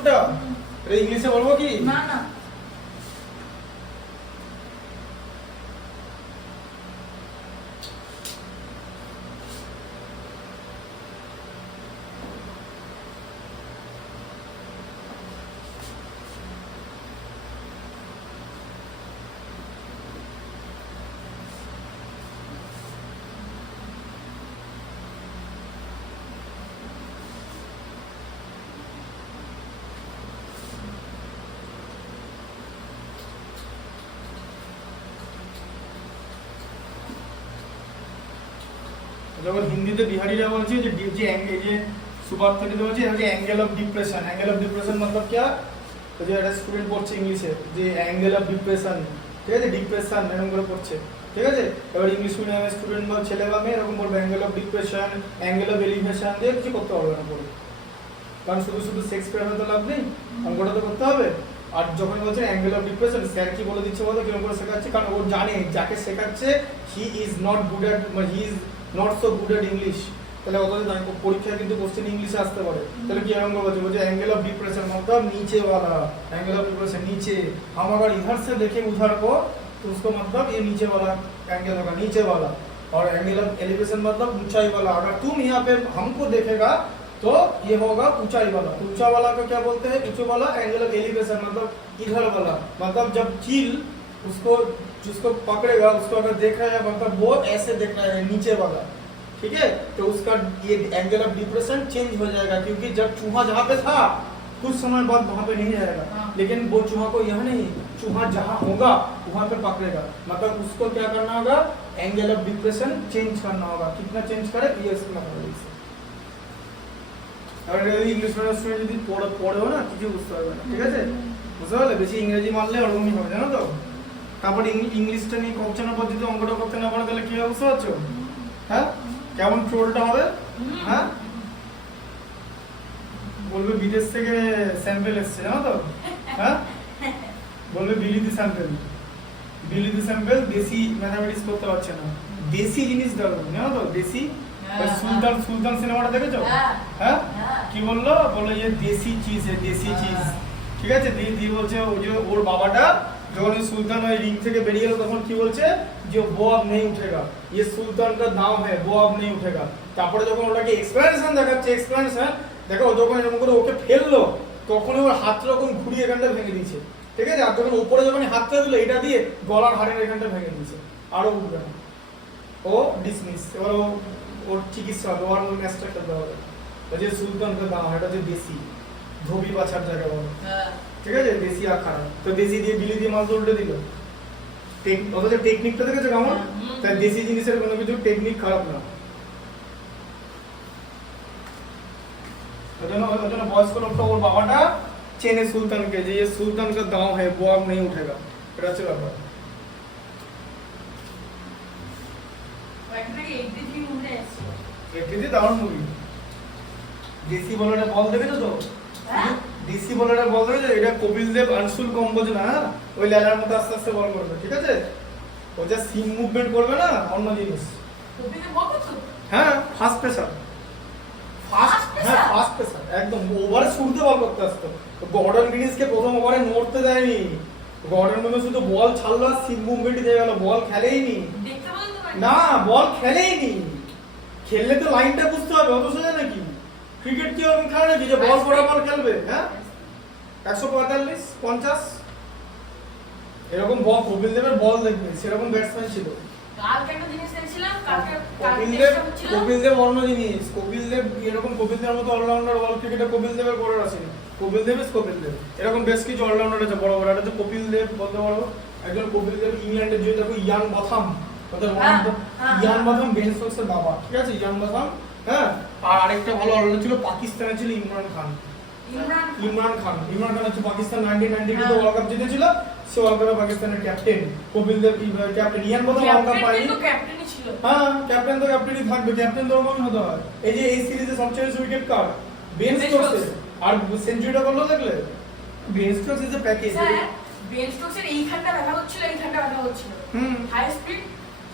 উত্তরটা? এটা ইংলিশে বলবো কি? না না যখন হিন্দিতে বিহারিরা বলছে যে যে যে সুপারথেটিতে বলছে এটা হচ্ছে angle of depression. Angle of depression मतलब क्या? তো যে একটা স্টুডেন্ট পড়ছে ইংলিশে যে অ্যাঙ্গেল অফ ডিপ্রেশন, ঠিক আছে, ডিপ্রেশন এরকম করে পড়ছে, ঠিক আছে। এবার ইংলিশ মিডিয়ামের স্টুডেন্ট বা ছেলে বা মেয়ে এরকম বলবে angle of depression, angle of elevation দিয়ে কিছু করতে পারবে না পড়ে, কারণ শুধু শুধু শেক্সপিয়ার হতে লাভ নেই, অঙ্কটা তো করতে হবে। আর যখন বলছে অ্যাঙ্গেল অফ ডিপ্রেশন, স্যার কি বলে দিচ্ছে বলতো, কিরকম করে শেখাচ্ছে, কারণ ও জানে যাকে শেখাচ্ছে he is not good at, he is not so good at English. তাহলে অত পরীক্ষায় কিন্তু কোশ্চেন ইংলিশে আসতে পারে। তাহলে কি এরকম বলছে, বলছে एंगल ऑफ डिप्रेशन मतलब नीचे वाला, एंगल ऑफ डिप्रेशन नीचे। हम अगर इधर से देखें उधर को तो उसको मतलब ये नीचे वाला एंगल होगा, नीचे वाला। और एंगल ऑफ एलिवेशन मतलब ऊंचाई वाला। अगर तुम यहाँ पे हमको देखेगा तो ये होगा ऊंचाई वाला। ऊंचा वाला को क्या बोलते हैं, ऊंचे वाला। एंगल ऑफ एलिवेशन मतलब इधर वाला, मतलब जब चील उसको जिसको पकड़ेगा उसको अगर देख रहा है मतलब वो ऐसे देख रहा है नीचे वाला, ठीक है। तो उसका ये एंगल ऑफ डिप्रेशन चेंज हो जाएगा, क्योंकि जब चूहा जहाँ पे था कुछ समय बाद वहाँ पे नहीं रहेगा, लेकिन वो चूहा को यहाँ नहीं, चूहा जहाँ होगा वहाँ पे पकड़ेगा। मतलब उसको क्या करना होगा, एंगल ऑफ डिप्रेशन चेंज करना होगा। कितना चेंज करे ये इसका मतलब है। আর ইংলিশ মিডিয়াম স্টুডেন্ট যদি পড়েও না কিছু বুঝতে পারবে না, ঠিক আছে, বুঝতে পারলে। বেশি ইংরেজি মারলে ওরকমই হবে, জানো তো। তারপর ইংলিশটা নিয়ে কপচানোর পর যদি অঙ্কটা করতে না পারে তাহলে কি হবে বুঝতে পারছো? হ্যাঁ, কেমন ট্রোলটা হবে। হ্যাঁ, বলবে বিদেশ থেকে স্যাম্পল এসছে, জানো তো। হ্যাঁ, বলবে বিলিতি স্যাম্পল, বিলিতি স্যাম্পল, দেশি ম্যাথামেটিক্স করতে পারছে না, দেশি জিনিস দরকার, জানো তো, দেশি। সুলতান সুলতান সিনেমাটা দেখেছো? হ্যাঁ, কি বললো, বললো যে দেশি চিজ, দেশি চিজ, ঠিক আছে। দিয়ে বলছে ও যে ওর বাবাটা যখন সুলতান ওই রিং থেকে বেরিয়ে গেল তখন কি বলছে যে वो अब नहीं उठेगा, ये सुल्तान का नाम है, वो अब नहीं उठेगा। তারপরে যখন ওটাকে এক্সপ্লেনেশন দেখাচ্ছে, এক্সপ্লেনেশন দেখো, যখন এরকম করে ওকে ফেললো তখন ওর হাতটা যখন ঘুরিয়ে এখানটা ভেঙে দিয়েছে, ঠিক আছে। আর যখন উপরে যখন হাতটা দিল এটা দিয়ে গলার হাড়ের এখানটা ভেঙে দিয়েছে, আরো উঠবে না, ও ডিসমিস। এবার ওর চিকিৎসা হবে, ওর ম্যাচটা খেলতে হবে। যে সুলতান কা দাম, এটা যে দেশি ধোবি বাছার জায়গা বলে, ঠিক আছে, দেশি আখাড়া। তো দেশি দিয়ে বিলি দিয়ে মাছ উল্টে দিল। অথচ টেকনিকটা দেখেছো কেমন? তাই দেশি জিনিসের কোনো কিছু টেকনিক খারাপ না। ওজন্য বয়স্ক লোকটা ওর বাবাটা চেনে সুলতানকে, যে ये सुल्तान का दांव है वो अब नहीं उठेगा, এটা হচ্ছে ব্যাপার। একটি দারুণ মুভি, দেশি বলারে বল দেখেছো তো? ডিসি বলারে বল দেখেছো? এটা কপিল দেব আনসুল কম্বোজ না, ওই লেলার মতো আস্তে আস্তে বল করবে, ঠিক আছে। ও যা সিম মুভমেন্ট করবে না, অন্য জিনিস। হ্যাঁ, ফাস্ট পেসার, ফাস্ট পেসার একদম। ওভারে শুরুতে বল করতে আসতো। গর্ডন গ্রিনিসকে প্রথম ওভারে নড়তে দেয়নি, গর্ডন গ্রিনিস শুধু বল ছাড়লো আর সিম মুভমেন্টই দিয়ে গেল, বল খেলেইনি না, বল খেলেইনি। খেললে তো লাইনটা বুঝতে হবে, অত সোজা নাকি? ক্রিকেট কি ওরকম খেলে নাকি যে বল বরাবর খেলবে? হ্যাঁ, 145 50 এরকম বল কপিল দেবের বল দেখবে, সেরকম ব্যাটসম্যান ছিল। কপিল দেব অন্য জিনিস, কপিল দেব এরকম, কপিল দেবের মতো অলরাউন্ডার ওয়ার্ল্ড ক্রিকেটে কপিল দেবের বোলার আছে না। কপিল দেব এরকম বেশ কিছু অলরাউন্ডার আছে বড় বড়। এটা হচ্ছে কপিল দেব বলতে পারো একজন। কপিল দেব ইংল্যান্ডের যে দেখো ইয়ান বথাম, ইয়ান বথাম বেন স্টোকসের বাবা, ঠিক আছে, ইয়ান বথাম। হ্যাঁ, আর আরেকটা ভালো অলরাউন্ডার ছিল পাকিস্তানে, ছিল ইমরান খান। ইমরান খান হচ্ছে পাকিস্তান 1992 ওয়ার্ল্ড কাপ জিতেছিল, সে ওয়ার্ল্ড কাপে পাকিস্তানের ক্যাপ্টেন। কপিল দেব ক্যাপ্টেন, ইয়ান বথাম ওয়ার্ল্ড কাপ পায়নি। হ্যাঁ, ক্যাপ্টেন তো ক্যাপ্টেনই থাকবে, ক্যাপ্টেন তো ওরকমই হতে হয়। এই যে এই সিরিজে সবচেয়ে বেশি উইকেট কার, বেন স্টোকস। আর সেঞ্চুরিটা করলো দেখলে, Ben Stokes is a package. Ben স্টোকসের এইখানটা ব্যথা হচ্ছিল, এইখানটা ব্যথা হচ্ছিল। High speed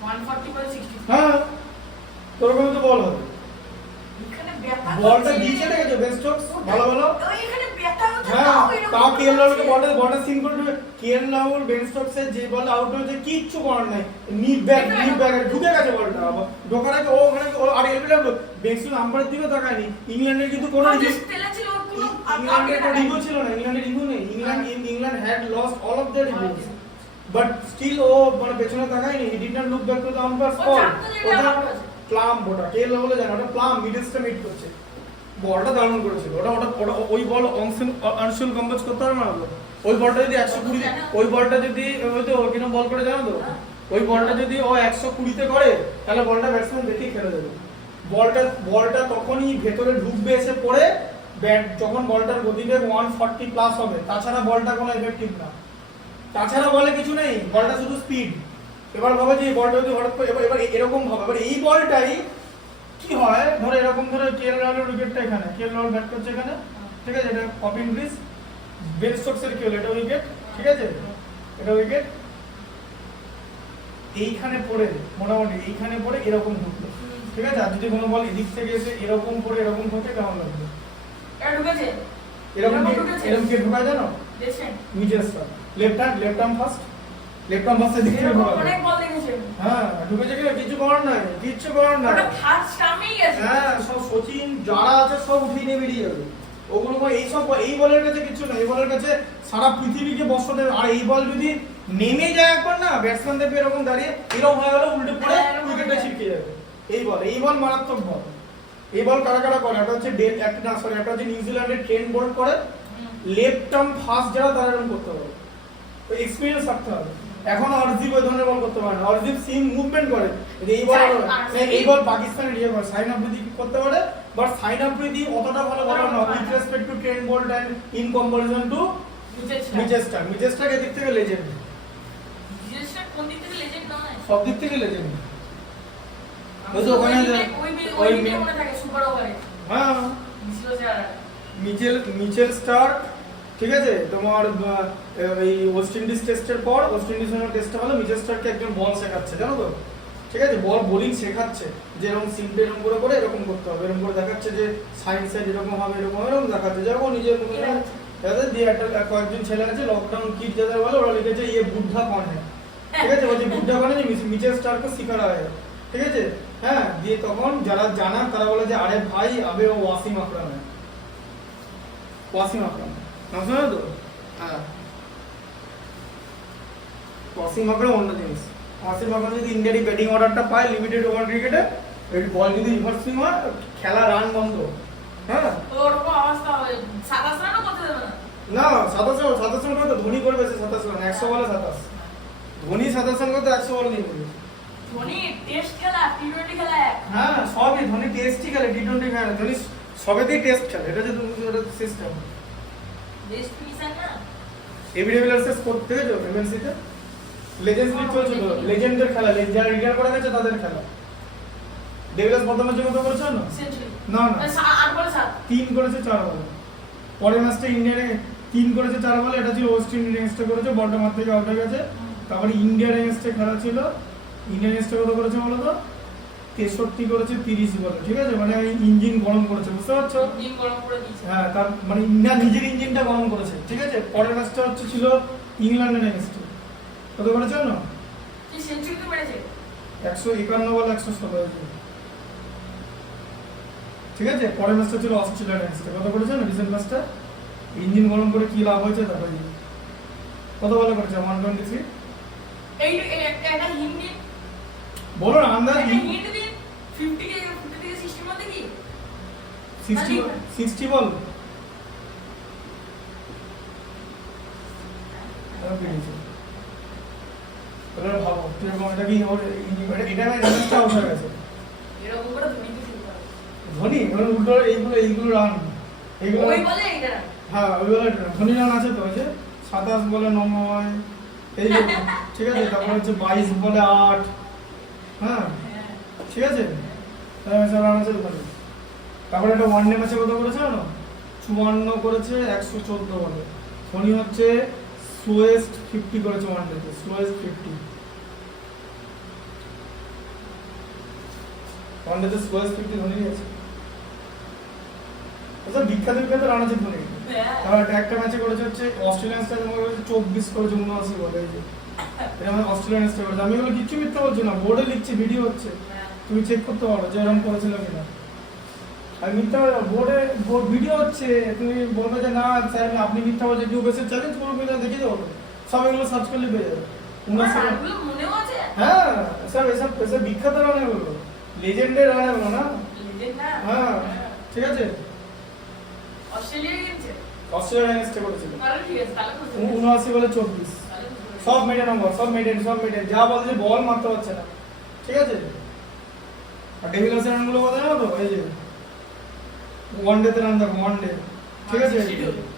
140/60। হ্যাঁ, তোর কোন তো বল হবে, এখানে ব্যথা, বলটা দিয়েছে দেখেছো বেন স্টোকস, ভালো ভালো। এখানে ব্যথা হচ্ছে, হ্যাঁ তাও কেএল রাহুলকে বলটা সিন করে দেবে। কেএল রাহুল বেন স্টোকসের যে বল আউট হয়েছে কিচ্ছু করার নাই, নিট ব্যাক ঢুকে গেছে বলটা, ঢোকার আগে ও ওখানে আর এলবিডব্লিউ বেক্সু নাম্বারের দিকে তাকায়নি। ইংল্যান্ডের কিন্তু কোনো ইংল্যান্ডের কোনো রিভিউ ছিল না, ইংল্যান্ডের রিভিউ নেই। England had lost all of their reviews, but still ও মানে পেছনে তাকায়নি, he did not look back to the umpire call. ওটা প্লাম বটা কেএল রাহুল জানে ওটা প্লাম মিডস্টে মিড করছে, বলটা দারুণ করেছিল। ওটা ওই বল অংশুল কম্বোজ করতে পারবে না। ওই বলটা যদি 120, ওই বলটা যদি ওই তো কিরকম বল করে জানো তো, ওই বলটা যদি ও 120 তে করে তাহলে বলটা ব্যাটসম্যান দেখেই খেলে দেবে। বলটা তখনই ভেতরে ঢুকবে এসে পড়ে, ব্যাট যখন বলটার গতিবেগ 140 প্লাস হবে, তাছাড়া বলটা কোনো এফেক্টিভ না। তাছাড়া বলে কিছু নেই, বলটা শুধু স্পিড। এবার ভাবে যে এই বলটা যদি হঠাৎ করে এবার এরকম হবে, এবার এই বলটাই কি হয়, ধরো এরকম ধরো কেএল রাহুলের উইকেটটা এখানে, কেএল রাহুল ব্যাট করছে এখানে, ঠিক আছে, এটা কপিং ব্রিজ, বেন স্টোকসের কি হলো, এটা উইকেট, ঠিক আছে, এটা উইকেট, এইখানে পড়ে মোটামুটি এইখানে পড়ে এরকম ঢুকলো, ঠিক আছে। আর যদি কোনো বল এদিক থেকে এসে এরকম পড়ে এরকম ঢোকে কেমন লাগবে? এটা ঢুকেছে, এরকম কি ঢোকায় জানো? দেখছেন মিচেস্টার লেফট আর্ম ফার্স্ট এদিক থেকে ঢোকায়, অনেক বল দেখেছেন। হ্যাঁ ঢুকেছে কি, কিছু করার নাই, কিচ্ছু করার নাই। ওটা ফার্স্ট টাইমেই গেছে। হ্যাঁ সব সচিন যারা আছে সব উঠিয়ে নিয়ে বেরিয়ে যাবে। ওগুলো এই বলের কাছে কিছু না, এই বলের কাছে সারা পৃথিবীকে বস্ত্র দেবে। আর এই বল যদি নেমে যায় একবার না, ব্যাটসম্যান দেখবে এরকম দাঁড়িয়ে এরকম হয়ে গেল, উল্টে পড়ে উইকেটটা ছিটকে যাবে। এই বল মারাত্মক বল। এই বল কারা করে, একটা হচ্ছে একটা হচ্ছে নিউজিল্যান্ডের ট্রেন্ট বোল্ট করে, লেফট আর্ম ফাস্ট যারা তারা এরকম করতে পারে, তো এক্সপেরিয়েন্স থাকতে হবে। এখন অর্জিব ওই ধরনের বল করতে পারে না, অর্জিব সিম মুভমেন্ট করে, এই বল পাকিস্তানের ইয়ে করে সাইন আফ্রিদি করতে পারে, বাট সাইন আফ্রিদি অতটা ভালো বলার না with respect to Trent Boult and in comparison to Mitchell Starc এদিক থেকে লেজেন্ড, কোন দিক থেকে লেজেন্ড নয়, সব দিক থেকে লেজেন্ড। ওই তো ওখানে ওই মনে থাকে সুপার ওভারে, হ্যাঁ মিচেল স্টার্ক, ঠিক আছে, তোমার এই ওয়েস্ট ইন্ডিজ টেস্টের পর ওয়েস্ট ইন্ডিজ টেস্টে হলো মিচেল স্টার্ককে একজন বল শেখাচ্ছে, জানো তো, ঠিক আছে, বোলিং শেখাচ্ছে যে এরকম সিম্পল এরকম করে এরকম করতে হবে, এরকম করে দেখাচ্ছে যে সাইড এরকম হবে, এরকম দেখাচ্ছে, যেরকম নিজের মতো দিয়ে একটা কয়েকজন ছেলে আছে লকডাউন কিট যাদের বলে, ওরা লিখেছে ইয়ে বুদ্ধা কন হ্যাঁ, ঠিক আছে, বলছে বুদ্ধা কনে যে মিচেল স্টার্ককে শিখানো হয়, ঠিক আছে, হ্যাঁ, দিয়ে তখন যারা জানা তারা বলে যে আরে ভাই আবে ও ওয়াসিম আকরাম না শোনো তো, হ্যাঁ ওয়াসিম আকরাম অন্য জিনিস। ওয়াসিম আকরাম যদি ইন্ডিয়ার ব্যাটিং অর্ডারটা পায় লিমিটেড ওভার ক্রিকেটে, এই বল যদি রিভার্স সুইং হয়, খেলা রান বন্ধ, হ্যাঁ ওরকম অবস্থা হবে, 27 রানও করতে দেবে না। 27 রান করতে ধোনি করবে, 27 রান 100 বলে 27, ধোনি 27 রান করতে 100 বল নিয়ে করবে। ধোনি টেস্ট খেলা, টি20 খেলা, হ্যাঁ সবই ধোনি টেস্টই খেলে, টি20 খেলে না, ধোনি সবেতেই টেস্ট খেলে, এটা যে সিস্টেম। বেস্ট মিশন না এবিডি ভিলিয়ার্সের স্কোর দেখেছো এমএলসিতে, লেজেন্ডস লিগ চলছিল, লেজেন্ডের খেলা, যারা রিটায়ার করে গেছে তাদের খেলা। ডেভিলাস প্রথম ম্যাচে কত করেছে না? সেঞ্চুরি না 8 বলে 7, 3 করেছে 4 বলে। পরের ম্যাচটা ইন্ডিয়ানে 3 করেছে 4 বলে, এটা ছিল ওয়েস্ট ইন্ডিজ এগেইনস্টে করেছে, বলটা মার থেকে আউট হয়ে গেছে। তারপরে ইন্ডিয়ার এগেইনস্টে খেলা ছিল, ইন্ডিয়ান এগেইনস্টে কত করেছে বলো তো? 63 করেছে 30 বলে, ঠিক আছে, মানে ইঞ্জিন গরম করেছে, বুঝতে পারছো? ইঞ্জিন গরম করে দিয়েছে, হ্যাঁ তার মানে ইন্ডিয়া নিজের ইঞ্জিনটা গরম করেছে, ঠিক আছে। পরের ম্যাচটা হচ্ছে ছিল ইংল্যান্ডের এগেইনস্টে, কত করেছে না? কি সেঞ্চুরি তো মেরেছে 151 বল 117, ঠিক আছে। পরের ম্যাচটা ছিল অস্ট্রেলিয়ার এগেইনস্টে, কত করেছে না রিসেন্ট ম্যাচটা? ইঞ্জিন গরম করে কি লাভ হয়েছে তারপরে কত বলে করেছে? 123। এই একটা হিন্দি বলো না আন্দাজ, হিন্দি দিন 50 থেকে 60 মধ্যে কি 60 বল ভাবো এটা কি এটা রেঞ্জটা আউট হয়ে গেছে, এরকম করে ধোনিকে শুরু করে ধোনি উল্টো এইগুলো রান, এইগুলো ওই বলে এইটা, হ্যাঁ ওই বলে ধোনি রান আছে তো, ওই যে 27 বলে 9, এই যে ঠিক আছে। তারপর হচ্ছে 22 বলে 8, হ্যাঁ ঠিক আছে, রান আছে ওখানে। তারপরে একটা ওয়ান ডে ম্যাচে কত করেছে জানো? 54 করেছে 114 বলে। ধোনি হচ্ছে স্লোয়েস্ট 50 করেছে ওয়ান ডেতে, স্লোয়েস্ট 50 ওয়ান ডেতে, স্লোয়েস্ট 50 ধোনি আছে। আচ্ছা বিখ্যাত রান আছে ধোনি। আর একটা ম্যাচে করেছে হচ্ছে অস্ট্রেলিয়ান স্টার করেছে 24 করেছে 79 বলে এই যে এটা মানে অস্ট্রেলিয়ান স্টার করেছে। আমি এগুলো কিচ্ছু মিথ্যা বলছি না, বোর্ডে লিখছি, ভিডিও হচ্ছে, তুমি চেক করতে পারো যে এরকম করেছিল কিনা। আর মিথ্যা বোর্ডে ভিডিও হচ্ছে, তুমি বলবে যে না স্যার আপনি মিথ্যা বলছেন, কেউ বেশি চ্যালেঞ্জ করবে না, দেখিয়ে দেবো, সব এগুলো সার্চ করলে পেয়ে যাবে। হ্যাঁ স্যার এসব এসব বিখ্যাত রান এগুলো, লেজেন্ডের রান এগুলো না। হ্যাঁ ঠিক আছে, অস্ট্রেলিয়া এগেইনস্টে করেছিল 79 বলে 24, সব মেডেন নম্বর, সব মেডেন, যা বলছে বল মারতে পারছে না, ঠিক আছে। আর ডেভিলার্স রানগুলো কথা জানো তো, এই যে ওয়ানডেতে রান দেখো, ওয়ানডে, ঠিক আছে,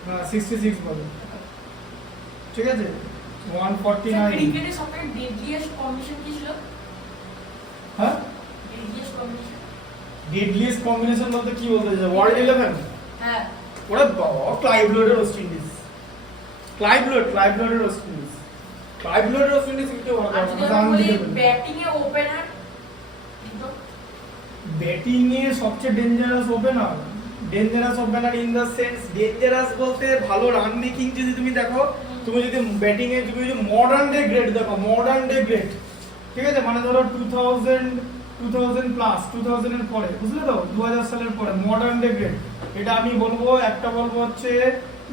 হ্যাঁ 66 বলে, ঠিক আছে, 149। ক্রিকেটে সবথেকে ডেডলিয়েস্ট কম্বিনেশন কি ছিল? হ্যাঁ ডেডলিয়েস্ট কম্বিনেশন বলতে কি বলতে চাই, ওয়ার্ল্ড 11? হ্যাঁ ওরা বাবা ক্লাইভ লোডের ওয়েস্ট ইন্ডিজ, ক্লাইভ লোডের ওয়েস্ট ইন্ডিজ একটু ভালো ব্যাটিং এ ওপেনার, ব্যাটিং এ সবচেয়ে dangerous opener in the sense, dangerous বলতে ভালো রান মেকিং যদি তুমি দেখো, তুমি যদি ব্যাটিং এ তুমি যদি মডার্ন ডে গ্রেড দেখো, ঠিক আছে, মানে ধরো 2000 প্লাস 2000 এর পরে, বুঝলে তো, 2000 সালের পরে মডার্ন ডে গ্রেড, এটা আমি বলবো, একটা বলবো হচ্ছে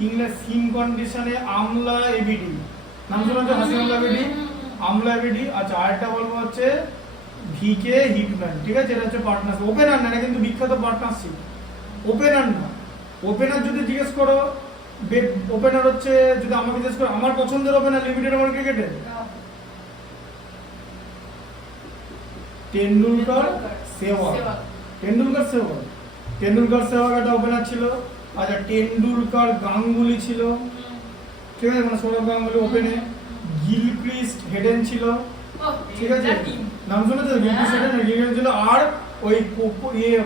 ইংলিশ সিম কন্ডিশনে আমলা এবিডি, নাম শুনেছো আমলা এবিডি, আচ্ছা, আরেকটা বলবো হচ্ছে ভিকে হিটম্যান, ঠিক আছে, এটা হচ্ছে পার্টনারশিপ, ওপেনার না, এটা কিন্তু বিখ্যাত পার্টনারশিপ, ওপেনার যদি জিজ্ঞেস করো, ওপেনার হচ্ছে, যদি আমাকে জিজ্ঞেস করো আমার পছন্দের ওপেনার লিমিটেড ওভার ক্রিকেটে, টেন্ডুলকার সেহওয়াগ একটা ওপেনার ছিল। আচ্ছা, টেন্ডুলকার গাঙ্গুলি ছিল, ঠিক আছে, মানে সৌরভ গাঙ্গুলি ওপেনে, গিলক্রিস্ট হেডেন ছিল, ঠিক আছে, নাম শুনেছো, গিলক্রিস্ট হেডেন ছিল। আর ওই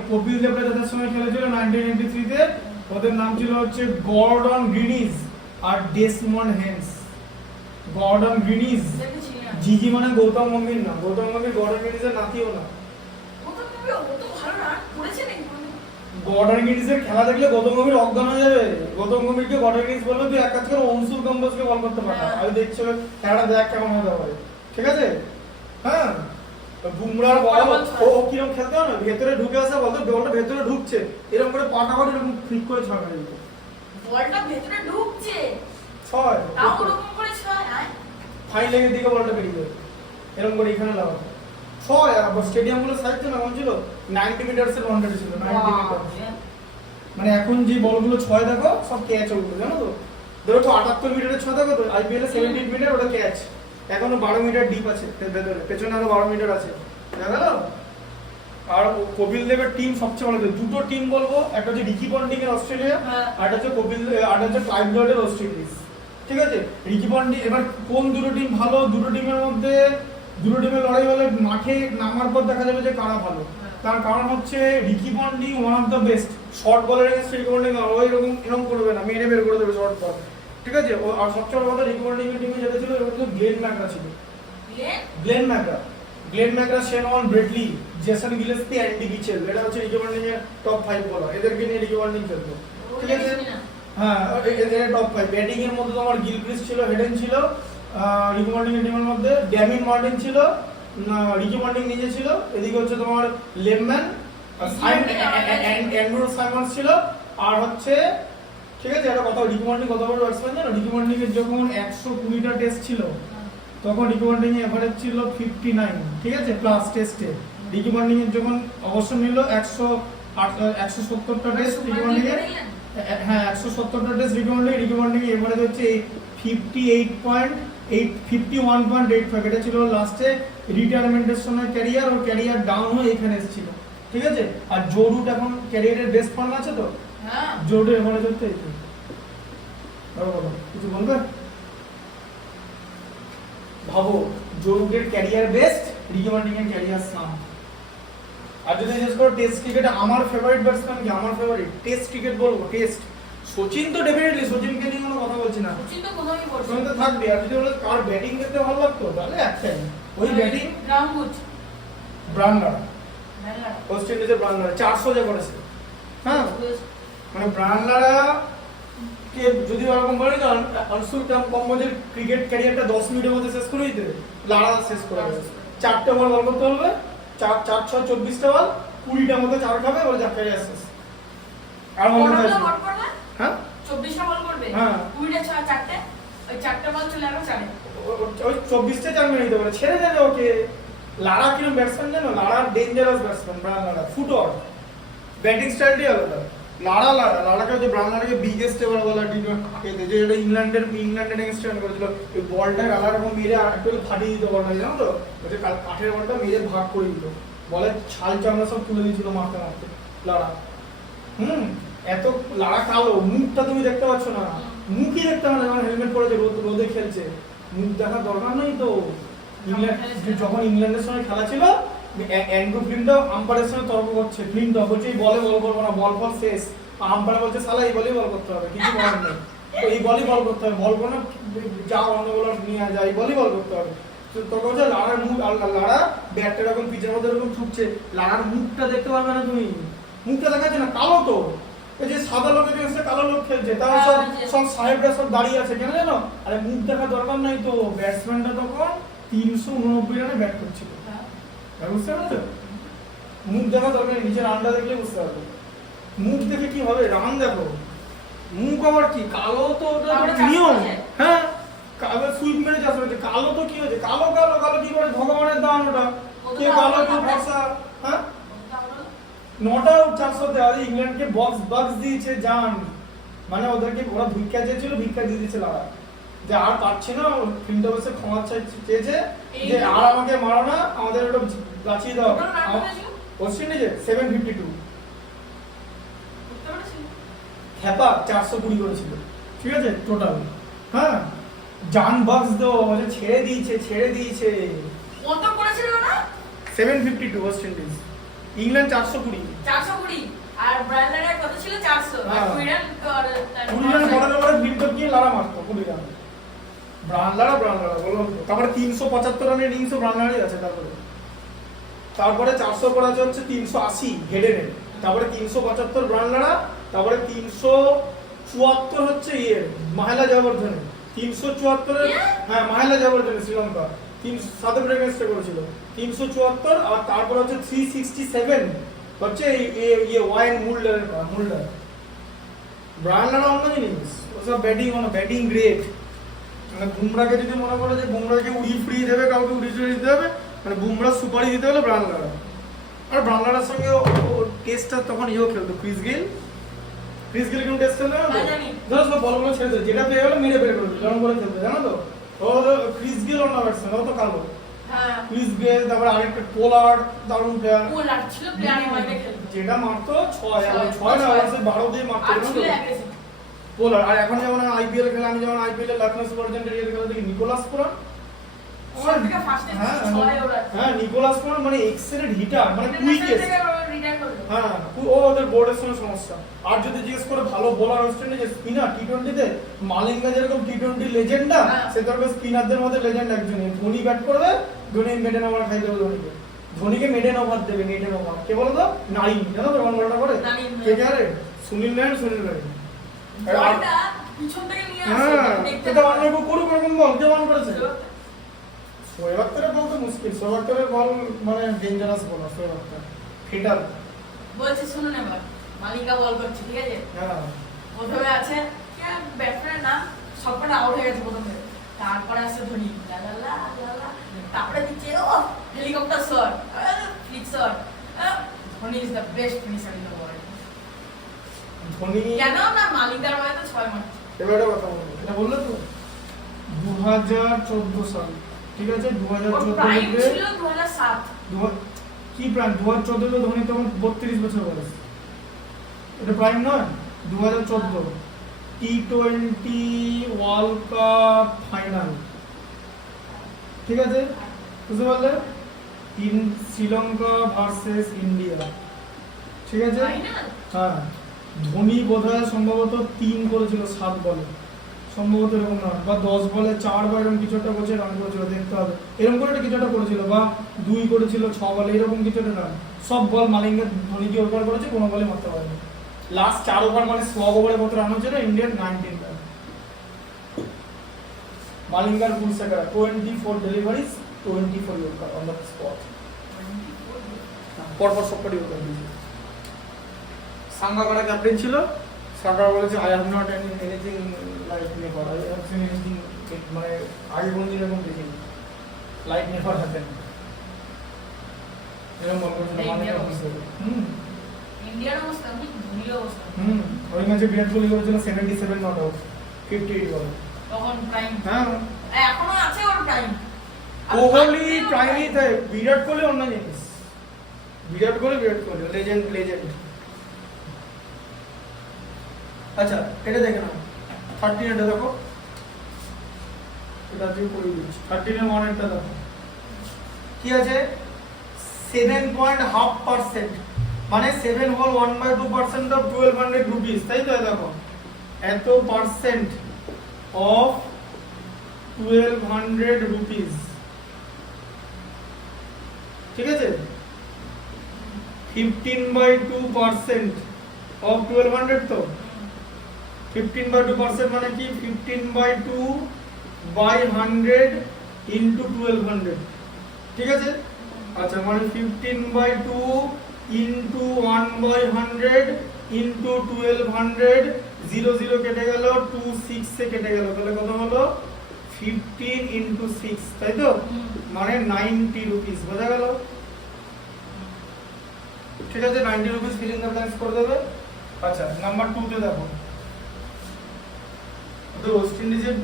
কপিল দেব যাদের সঙ্গে খেলেছিল 1993 তে, ওদের নাম ছিল হচ্ছে গর্ডন গ্রিনিজ আর ডেসমন্ড হেন্স। গর্ডন গ্রিনিজ, জিজি মানে গৌতম গম্ভীর না, গৌতম গম্ভীর গর্ডন গ্রিনিজের নাতিও না। গর্ডন গ্রিনিজের খেলা দেখলে গৌতম গম্ভীর অজ্ঞান হয়ে যাবে। গৌতম গম্ভীরকে গর্ডন গ্রিনিজ বললো তুই এক কাজ করে অংশুল কম্বোজকে বল করতে পারো, আমি দেখছি খেলাটা দেখ কেমন হতে পারে, ঠিক আছে। হ্যাঁ, বুমরার বল ও কিরকম খেলতে হয় না, ভেতরে ঢুকে আসে, বলতো বলটা ভেতরে ঢুকছে, এরকম করে পাটা করে এরকম ফ্লিক করে ছাড়া দিত, বলটা ভেতরে ঢুকছে, ছয় তাও ওরকম করে ছয়, ফাইন লেগের দিকে বলটা বেরিয়ে যাবে, এরকম করে এখানে লাগাও ছয়। আর স্টেডিয়ামগুলো সাইজ তো না কেমন ছিল, 90 মিটারসের বাউন্ডারি ছিল, 90 মিটার, মানে এখন যে বলগুলো ছয় দেখো সব ক্যাচ ওগুলো, জানো তো, ধরো 78 মিটারের ছয় দেখো তো, আইপিএল এ 78 মিটার ওটা ক্যাচ, এখনো 12 মিটার ডিপ আছে ভেতরে, পেছনে আরো 12 মিটার আছে, দেখা গেল। আর কপিল দেবের টিম সবচেয়ে ভালো, দুটো টিম বলবো, একটা হচ্ছে রিকি পন্টিং এর অস্ট্রেলিয়া, আর একটা হচ্ছে আর হচ্ছে ক্লাইভ লর্ডের ওয়েস্ট ইন্ডিজ, ঠিক আছে। রিকি পন্টিং, এবার কোন দুটো টিম ভালো, দুটো টিমের লড়াই হলে মাঠে নামার পর দেখা যাবে যে কারা ভালো, তার কারণ হচ্ছে Ricky Ponting one of the best short বলার এগেইনস্ট, রিকি পন্টিং এরকম করবে না, মেরে বের করে দেবে শর্ট বল, ঠিক আছে। আর সবচেয়ে বড় কথা, রিকি পন্টিং এর টিমে যেটা ছিল ওটা ছিল গ্লেন ম্যাকরা ছিল, Glenn McGrath, Shane Warne Brett Lee, Jason Gillespie, Andy Mitchell, এটা হচ্ছে রিকি পন্টিং এর টপ 5 বলার, এদেরকে নিয়ে রিকি পন্টিং খেলতো, ঠিক আছে। হ্যাঁ, এদের টপ 5। ব্যাটিং এর মধ্যে তোমার গিলক্রিস্ট ছিল, হেডেন ছিল, রিকি পন্টিং এর টিমের মধ্যে ড্যামিন মার্টিন ছিল, রিকি পন্টিং নিজে ছিল, এদিকে হচ্ছে তোমার লেমম্যান, অ্যান্ড্রু সাইমন্স ছিল, আর হচ্ছে, ঠিক আছে, একটা কথা, রিকি পন্টিং কত বড় ব্যাটসম্যান জানো, রিকি পন্টিং এর যখন 120টা টেস্ট ছিল তখন রিকি পন্টিং এর এভারেজ ছিল 59, ঠিক আছে, প্লাস টেস্টে। রিকি পন্টিং এর যখন অবসর নিল 170টা টেস্ট রিকি পন্টিং এর, হ্যাঁ 170টা টেস্ট রিকি পন্টিং এর এভারেজ হচ্ছে 51.85, এটা ছিল লাস্টে রিটায়ারমেন্টের সময় ক্যারিয়ার, ওর ক্যারিয়ার ডাউন হয়ে এখানে এসেছিল, ঠিক আছে। আর জো রুট এখন ক্যারিয়ারের বেস্ট ফর্ম আছে তো, হ্যাঁ, জো রুট এভারেজ হচ্ছে এই, বলো কিছু বলবে, ভাবো জো রুটের ক্যারিয়ার বেস্ট, রিকি পন্টিং এর ক্যারিয়ার সাম। আর যদি জিজ্ঞেস করো টেস্ট ক্রিকেটে আমার ফেভারিট ব্যাটসম্যান কি, আমার ফেভারিট টেস্ট ক্রিকেট বলবো টেস্ট, সচিন তো ডেফিনেটলি, সচিনকে নিয়ে কোনো কথা বলছি না, সচিন তো কোথায় বলছে, সচিন তো থাকবে। আর যদি বলো কার ব্যাটিং করতে ভালো লাগতো, তাহলে একটাই, ওই ব্যাটিং, ব্রানলার, ওয়েস্ট ইন্ডিজের ব্রানলার 400 যা করেছে, হ্যাঁ, মানে ব্রানলারা কে যদি ওরকম বলে তো আনসুল কম বয়সের ক্রিকেট ক্যারিয়ারটা 10 মিনিটের মধ্যে শেষ করে দিতে, লাড়া শেষ করে দেবে। 4টে বল করতে হবে, 4 4 6 24টা বল, 20টার মধ্যে 4 খাবে, বলে যা ক্যারিয়ার শেষ। আর মনে হয় হ্যাঁ 24টা বল করবে, হ্যাঁ 20টা 4টে, ওই 4টে বল চলে আসবে 4 ওই 24টা 4 মিনিট দিতে পারে, ছেড়ে দেবে ওকে। লাড়া কিরকম ব্যাটসম্যান জানো? লাড়া ডেঞ্জারাস ব্যাটসম্যান, ব্রায়ান লাড়া ফুটওয়ার ব্যাটিং স্টাইলটাই আলাদা। লাড়াকে যে ব্রায়ান লাড়াকে বিগেস্ট এবার বলা এতে যে এটা ইংল্যান্ডের এগেইনস্ট রান করেছিল, ওই বলটা আলাদা রকম মেরে একটু ফাটিয়ে দিতে বলটা, জানো তো? ওই যে কাঠের বলটা মেরে ভাগ করে দিল, বলে ছাল চামড়া সব তুলে দিয়েছিল মারতে মারতে লাড়া। এত লাড়া কালো, মুখটা তুমি দেখতে পাচ্ছ না, মুখই দেখতে পাচ্ছ না, হেলমেট পরেছে, রোদে খেলছে, মুখ দেখার দরকার নেই তো। যখন ইংল্যান্ডের সঙ্গে খেলা ছিল, অ্যান্ড্রু ফ্লিনটা আম্পায়ারের সঙ্গে তর্ক করছে, ফ্লিনটা বলছে এই বলে বল করবো না, বল ফল শেষ। আম্পায়ার বলছে সালা এই বলেই বল করতে হবে, কিছু করার নেই, এই বলই বল করতে হবে, বল করে যা অন্য বলার নিয়ে যায়, এই বলই বল করতে হবে। তখন হচ্ছে লাড়ার মুখ, লাড়া ব্যাটটা এরকম পিচের মধ্যে এরকম ঠুকছে, লাড়ার মুখটা দেখতে পারবে না তুমি, মুখটা দেখাচ্ছে না, কালো তো। এই যে সাদা লোকের এসে কালো লোক খেলছে, তারা সব সাহেবরা সব দাঁড়িয়ে আছে, কেন জানো? আরে মুখ দেখার দরকার নাই তো, ব্যাটসম্যানটা তখন 389 রানে ব্যাট করছিল, বুঝতে পারছো? মুখ দেখা দরকার নেই, নিচে রানটা দেখলে বুঝতে পারবে। মুখ দেখে কি হবে? রান দেখো, মুখ আবার কি কালো তো ওটা নিয়ম। হ্যাঁ কালো সুইপ মেরে যাচ্ছে, কালো তো কি হয়েছে? কালো কালো কালো কি করে? ভগবানের দান ওটা, কে কালো কে ফর্সা। হ্যাঁ নট আউট 400 দেওয়া, ইংল্যান্ডকে বক্স দিয়েছে জান, মানে ওদেরকে ওরা ভিক্ষা চেয়েছিল, ভিক্ষা দিয়ে দিয়েছে লাড়া, যে আর পারছি না, ফিল্ডে বসে ক্ষমা চেয়েছে যে আর আমাকে মারো না, আমাদের ওটা বাঁচিয়ে দাও। ওয়েস্ট ইন্ডিজে 752 হ্যাপা 420 করেছিল, ঠিক আছে টোটাল। হ্যাঁ জান বক্স দো, ছেড়ে দিয়েছে কত করেছিল না? 752 ওয়েস্ট ইন্ডিজ, ইংল্যান্ড 420 আর ব্রায়ান লাড়া কত ছিল? 400 আর 20 রান বড় বড় বিল্ডআপ দিয়ে লাড়া মারতো 20 রান। ব্রায়ান লাড়া বলো। তারপরে 375 রানের ইনিংসও ব্রায়ান লাড়াই আছে। তারপরে 400 করা হচ্ছে 380 হেডেনের, তারপরে 375 ব্রায়ান লাড়া, তারপরে 374 হচ্ছে মাহেলা জয়াবর্ধনে, 374 হ্যাঁ মাহেলা জয়াবর্ধনে শ্রীলঙ্কা 307 ব্রেকেস্টে করেছিল 374, আর তারপর হচ্ছে 367 হচ্ছে ওয়াইন মুল্ডার। ব্রায়ান লাড়া অন্য জিনিস, ওসব ব্যাটিং গ্রেট। মানে বুমরাকে যদি মনে করে যে বুমরাকে উড়িয়ে দেবে, কাউকে উড়িয়ে দিতে হবে, মানে বুমরা সুপারি দিতে হলে ব্রায়ান লাড়া। আর ব্রায়ান লাড়ার সঙ্গে টেস্টটা তখন খেলতো ক্রিস গেল কিন্তু টেস্ট খেলতো না, ধরো সব বলগুলো ছেড়ে দেয়, যেটা পেয়ে গেলো মেরে বের করবে, এরকম করে খেলতো, জানো তো? ও ক্রিস গেল অন্য ব্যাটসম্যান, ও তো কালো। ক্রিস গেল, তারপরে আরেকটা পোলার্ড, দারুণ প্লেয়ার ছিল, প্লেয়ার মারতে খেলতো, যেটা মারতো 6 না 12 দিয়ে মারতো পোলার। আর এখন যেমন আইপিএল খেলা, আমি যেমন আইপিএল এর লখনৌ সুপার জায়ান্টের খেলা দেখি, নিকোলাস পুরান, হ্যাঁ নিকোলাস পুরান মানে এক্সেলেন্ট হিটার, মানে কুইকেস্ট। হ্যাঁ ও ওদের বোর্ডের সঙ্গে সমস্যা। আর যদি জিজ্ঞেস করে ভালো বোলার ওয়েস্ট ইন্ডিজে স্পিনার টি20তে, মালিঙ্গা যেরকম টি20 লেজেন্ড না, সে ধরবে স্পিনারদের মধ্যে লেজেন্ড একজনই। ধোনি ব্যাট করবে, ধোনি মেডেন ওভার খাই দেবে, ধোনিকে মেডেন ওভার দেবে, মেডেন ওভার কে বলো তো? নাইন, জানো তো রন বলটা করে কে কে? সুনীল নারায়ণ। পিছন থেকে নিয়ে হ্যাঁ এটা অনেক করুক এরকম বল কে বল করেছে? শোয়েব আখতারের বল তো মুশকিল, শোয়েব আখতারের বল মানে ডেঞ্জারাস বল, শোয়েব আখতার ফিটার। বলছি শুনুন এবার, মালিকা বল করছে, ঠিক আছে? হ্যাঁ প্রথমে আছে ব্যাটসম্যানের নাম, সবকটা আউট হয়ে গেছে প্রথমে, তারপরে আসছে ধোনি, তারপরে দিচ্ছে ও helicopter shot, flick shot. Dhoni is the best finisher in the world. Dhoni কেন না? মালিকার মানে তো 6 মারছে। এবার একটা কথা বলবো, এটা বললে তো 2014 সাল, ঠিক আছে? 2014 তে ছিল 2007 কি প্রাইম? 2014 তে ধোনি তখন 32 বছর বয়স, এটা প্রাইম নয়? 2014 টি20 ওয়ার্ল্ড কাপ ফাইনাল, ঠিক আছে? বুঝতে পারলে? শ্রীলঙ্কা ভার্সেস ইন্ডিয়া, ঠিক আছে? হ্যাঁ ধোনি বোধহয় সম্ভবত 3 করেছিল 7 বলে, সম্ভবত এরকম না, বা 10 বলে 4 বা এরকম কিছু একটা করেছে, রান করেছিল, দেখতে হবে এরকম করে কিছু একটা করেছিল, বা 2 করেছিল 6 বলে, এরকম কিছু একটা রান। সব বল মালিঙ্গা ধোনি দিয়ে ওভার করেছে, কোনো বলে মারতে পারেনি। লাস্ট 4 ওভার মানে 100 ওভারে কত রান হয়েছে না ইন্ডিয়ার? 19 run. Malingar Pulsakara, 24 deliveries, 24 Yorker on the spot. পরপর সবকটি Yorker দিয়েছে। সাঙ্গাকারা ক্যাপ্টেন ছিল। সাঙ্গা বলেছে I have not anything like never, I have seen anything, মানে আগে কোনদিন এরকম দেখিনি, লাইক নেভার হ্যাপেন, এরকম বল করেছিল মালিঙ্গার পুলসাকারা। ইন্ডিয়ার অবস্থা কি ধুলির অবস্থা। ওই ম্যাচে বিরাট কোহলি করেছিল 77 নট আউট, 58 বল। তখন প্রাইম, হ্যাঁ এখনো আছে ওর প্রাইম। কোহলি প্রাইমই থাকে, বিরাট কোহলি অন্য জিনিস। বিরাট কোহলি লেজেন্ড। আচ্ছা এটা দেখে নাও, 13 এটা দেখো, এটা দিয়ে করে দিচ্ছি। 13 এর মানেটা দেখো কি আছে, 7.5%, মানে 7 হল 1/2% অফ 1200 রুপিস, তাই তো? দেখো এত পার্সেন্ট অফ 1200 রুপিস, ঠিক আছে? 15/2% অফ 1200, তো 15/2% মানে কি, 15/2 by 100 into 1200, ঠিক আছে? আচ্ছা মানে 15/2 into 1/100 into 1200, 0 কেটে গেল, 2 6 এ কেটে গেল, তাহলে কত হলো 15 into 6, তাই তো? মানে 90 রুপিস, বোঝা গেল? ঠিক আছে, 90 rupees fill in the blanks করে দেবে। আচ্ছা নাম্বার 2 তে দেখো, তো ওয়েস্ট ইন্ডিজের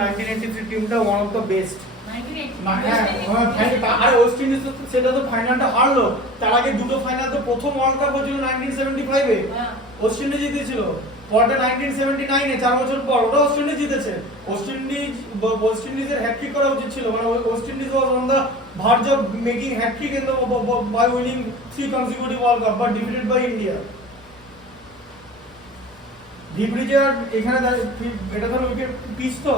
1983 টিমটা ওয়ান অফ দ্য বেস্ট। 1980 আর ওয়েস্ট ইন্ডিজ তো সেটা তো ফাইনালটা হারলো, তার আগে দুটো ফাইনাল তো, প্রথম ওয়ার্ল্ড কাপ হয়েছিল 1975 এ, ওয়েস্ট ইন্ডিজ জিতেছিল। পরটা 1979 এ 4 বছর পর ওটা ওয়েস্ট ইন্ডিজ জিতেছে। ওয়েস্ট ইন্ডিজের হ্যাট্রিক করা উচিত ছিল, মানে West Indies was on the verge of making hat trick in the by winning 3 consecutive World Cup, but defeated by India. ডিব্রিজার এখানে এটা ধরো উইকেট পিচ, তো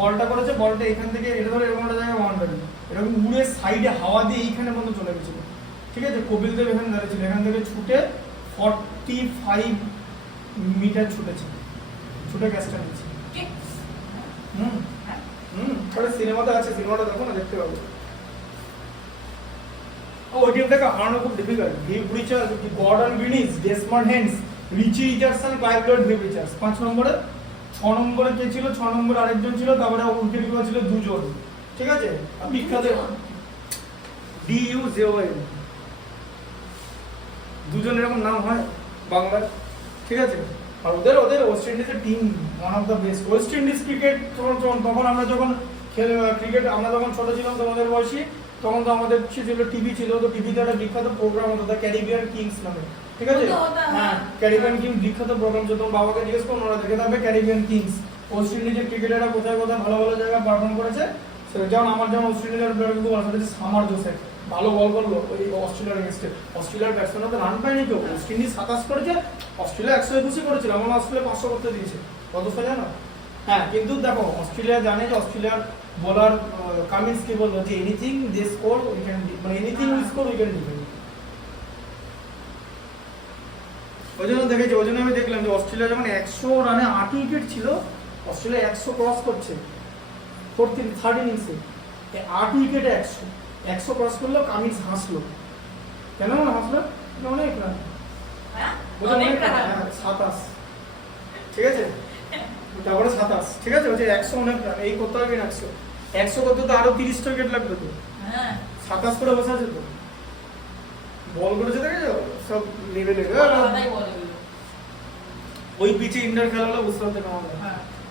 বলটা করেছে, বলটা এখান থেকে এটা ধরো এরকম একটা জায়গায় বাউন্ডারি, এরকম উড়ে সাইডে হাওয়া দিয়ে এইখানে পর্যন্ত চলে গেছিল, ঠিক আছে? কপিল দেব এখানে দাঁড়িয়েছিল, এখান থেকে ছুটে 45 মিটার ছুটেছে, ছুটে ক্যাচটা নিয়েছে। তাহলে সিনেমাতে আছে, সিনেমাটা দেখো না, দেখতে পাবো। ওই টিমটাকে হারানো খুব difficult. Viv Richard, Gordon Greenidge, Desmond Haynes, Richie Richardson, Clive Lloyd, Viv Richards 5 নম্বরে। 6 নম্বরে কে ছিল? 6 নম্বরে আরেকজন ছিল, তারপরে উইকেট কিপার ছিল দুজন, ঠিক আছে? বিখ্যাত DUJOL, দুজন এরকম নাম হয় বাংলায়, ঠিক আছে? আর ওদের ওয়েস্ট ইন্ডিজের team one of the best. West Indies cricket তখন আমরা যখন ক্রিকেট, আমরা যখন ছোট ছিলাম তোমাদের বয়সী, তখন তো আমাদের ছিল টিভি ছিল, তো টিভিতে একটা বিখ্যাত প্রোগ্রাম হতো দ্য ক্যারিবিয়ান কিংস নামে, ঠিক আছে? হ্যাঁ, ক্যারিবিয়ান কিংস বিখ্যাত প্রোগ্রাম ছিল। তোমার বাবাকে জিজ্ঞেস করুন, ওরা দেখে থাকবে ক্যারিবিয়ান কিংস। ওয়েস্ট ইন্ডিজের ক্রিকেটাররা কোথায় কোথায় ভালো ভালো জায়গায় পারফর্ম করেছে, যেমন আমার যেমন ওয়েস্ট ইন্ডিজের প্লেয়ার কিন্তু বলা হচ্ছে সামার জোসেফ, ভালো বল করলো ওই অস্ট্রেলিয়ার এগেইনস্টে। অস্ট্রেলিয়ার ব্যাটসম্যানরা তো রান পায়নি, কেউ। ওয়েস্ট ইন্ডিজ 27 করেছে, অস্ট্রেলিয়া 121 করেছিল, আমার অস্ট্রেলিয়া 500 করতে দিয়েছে, কত জানো? হ্যাঁ, কিন্তু দেখো অস্ট্রেলিয়া জানে যে অস্ট্রেলিয়ার বোলার কামিন্স কি বললো, যে anything they score we can, মানে anything we score we can defend. ওই জন্য দেখেছি, ওই জন্য আমি দেখলাম যে অস্ট্রেলিয়া যখন 100 রানে 8 উইকেট ছিল, অস্ট্রেলিয়া 100 ক্রস করছে 3rd ইনিংসে, 8 উইকেটে 100 ক্রস করলো, কামিন্স হাসলো। কেন হাসলো? অনেক রান, অনেক রান, 27, ঠিক আছে? তারপরে 27, ঠিক আছে? বলছে 100 অনেক রান, এই করতে হবে না, 100 করতে তো আরো 30টা উইকেট লাগবে, তো 27 করে বসে আছে, তো বল করেছে, দেখেছো সব লেভেলে। ওই পিচে ইন্ডোর খেলা হলো, বুঝতে পারতে কেমন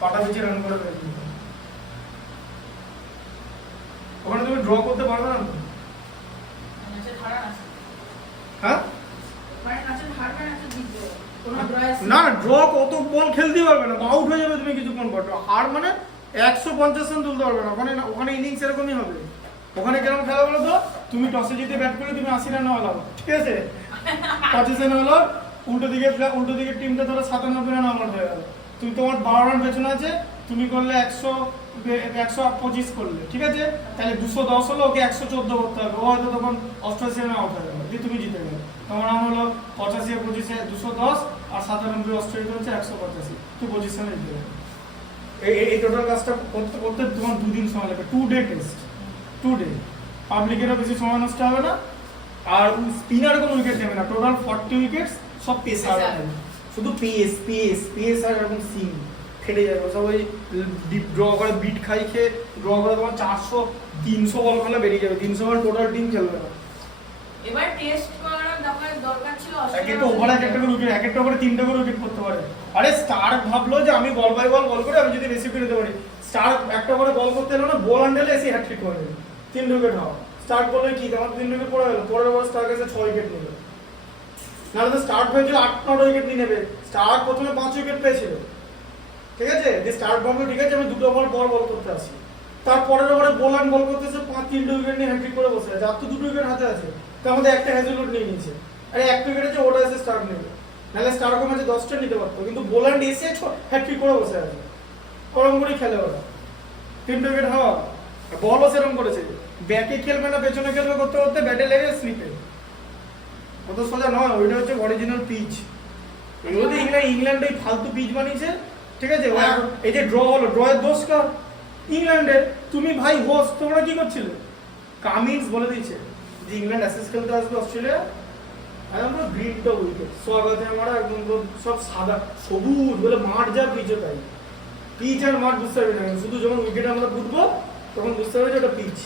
পাটা পিচে রান করে ফেলবে, ওখানে তুমি ড্র করতে পারবে না তো। হ্যাঁ না, ড্র কত বল খেলতে পারবে না, আউট হয়ে যাবে তুমি কিছুক্ষণ পর। হার মানে 150 রান তুলতে পারবে না, ওখানে ইনিংস এরকমই হবে। ওখানে কেমন খেলা বলো তো, তুমি টসে জিতে ব্যাট করে তুমি 80 রান হলাম, ঠিক আছে? 25 রান হলো, উল্টো দিকের টিমটা ধরো 97 রান আউট হয়ে গেল, তুমি তোমার 12 রান পেছনে আছে, তুমি করলে 125 করলে, ঠিক আছে? তাহলে 210 হলো, ওকে 114 করতে হবে, ও হয়তো তখন 88 রানে আউট হয়ে গেল, দিয়ে তুমি জিতে গেলে। তোমার নাম হলো 85 25 210, আর 97 অস্ট্রেলিয়া হচ্ছে 185, তুই 25 রানে জিতে গেল। এই টোটাল কাজটা করতে করতে তোমার 2 দিন সময় লাগবে, 2 ডে টেস্ট, 2 ডে। পাবলিকেরও বেশি সময় নষ্ট হবে না, আর স্পিনার কোনো উইকেট নেবে না, টোটাল 40 উইকেটস সব পেসার নেবে, শুধু পেস আর এরকম সিম ফেটে যাবে, সব ওই ড্র করে বিট খাই খেয়ে ড্র করে তোমার 400-300 বল খেলা বেরিয়ে যাবে, 300 বল টোটাল টিম খেলবে না। এবার টেস্ট করার দরকার ছিল এক একটা ওভার এক একটা করে উইকেট, এক একটা ওভারে 3টা করে উইকেট করতে পারে। আরে স্টার ভাবলো যে আমি বল বাই বল করে আমি যদি বেশি উইকেট নিতে পারি, স্টার একটা করে বল করতে এলো না, বল হ্যান্ডেলে এসে হ্যাটট্রিক করে দেবে, 3 উইকেট হওয়া। স্টার্ট করলে কি আমার 3 উইকেট পড়ে গেল, পরের ওভার স্টার কাছে 6 উইকেট নিল, নাহলে তো স্টার্ট হয়েছিল 8-9 উইকেট নিয়ে নেবে। স্টার প্রথমে 5 উইকেট পেয়েছিল, ঠিক আছে, যে স্টার্ট ভাবলো ঠিক আছে আমি 2টো ওভার পর বল করতে আসি, তারপরের ওভারে বল করতেছে 3 উইকেট নিয়ে হ্যাটট্রিক করে বসে আছে, আর তো 2 উইকেট হাতে আছে, তার মধ্যে একটা হ্যাজেলউড নিয়ে নিয়েছে। আরে 1 উইকেট আছে ওটা এসে স্টার্ট নেবে, নাহলে স্টার কম আছে 10টা নিতে পারতো, কিন্তু বোল্যান্ড এসে হ্যাটট্রিক করে বসে আছে, ওরকম করেই খেলে ওরা। 3 উইকেট হওয়া, বলও সেরকম করেছে, ব্যাকে খেলবে না পেছনে খেলবে করতে করতে ব্যাটে লেগে স্লিপে, অত সোজা নয়, ওইটা হচ্ছে অরিজিনাল পিচ। এগুলো তো ইংল্যান্ডে ফালতু পিচ বানিয়েছে, ঠিক আছে। এই যে ড্র হলো, ড্রয়ের দোষ কার? ইংল্যান্ডের। তুমি ভাই হোস্ট, তোমরা কি করছিলে? কামিন্স বলে দিয়েছে যে ইংল্যান্ড অ্যাসেস খেলতে আসবে অস্ট্রেলিয়া, আর আমরা গ্রিনটা উইকেট স্বাগতে আমরা একদম সব সাদা সবুজ বলে মাঠ যা পিচও তাই, পিচ আর মাঠ বুঝতে পারবে না, শুধু যখন উইকেট আমরা বুঝবো তখন বুঝতে পারবে যে ওটা পিচ,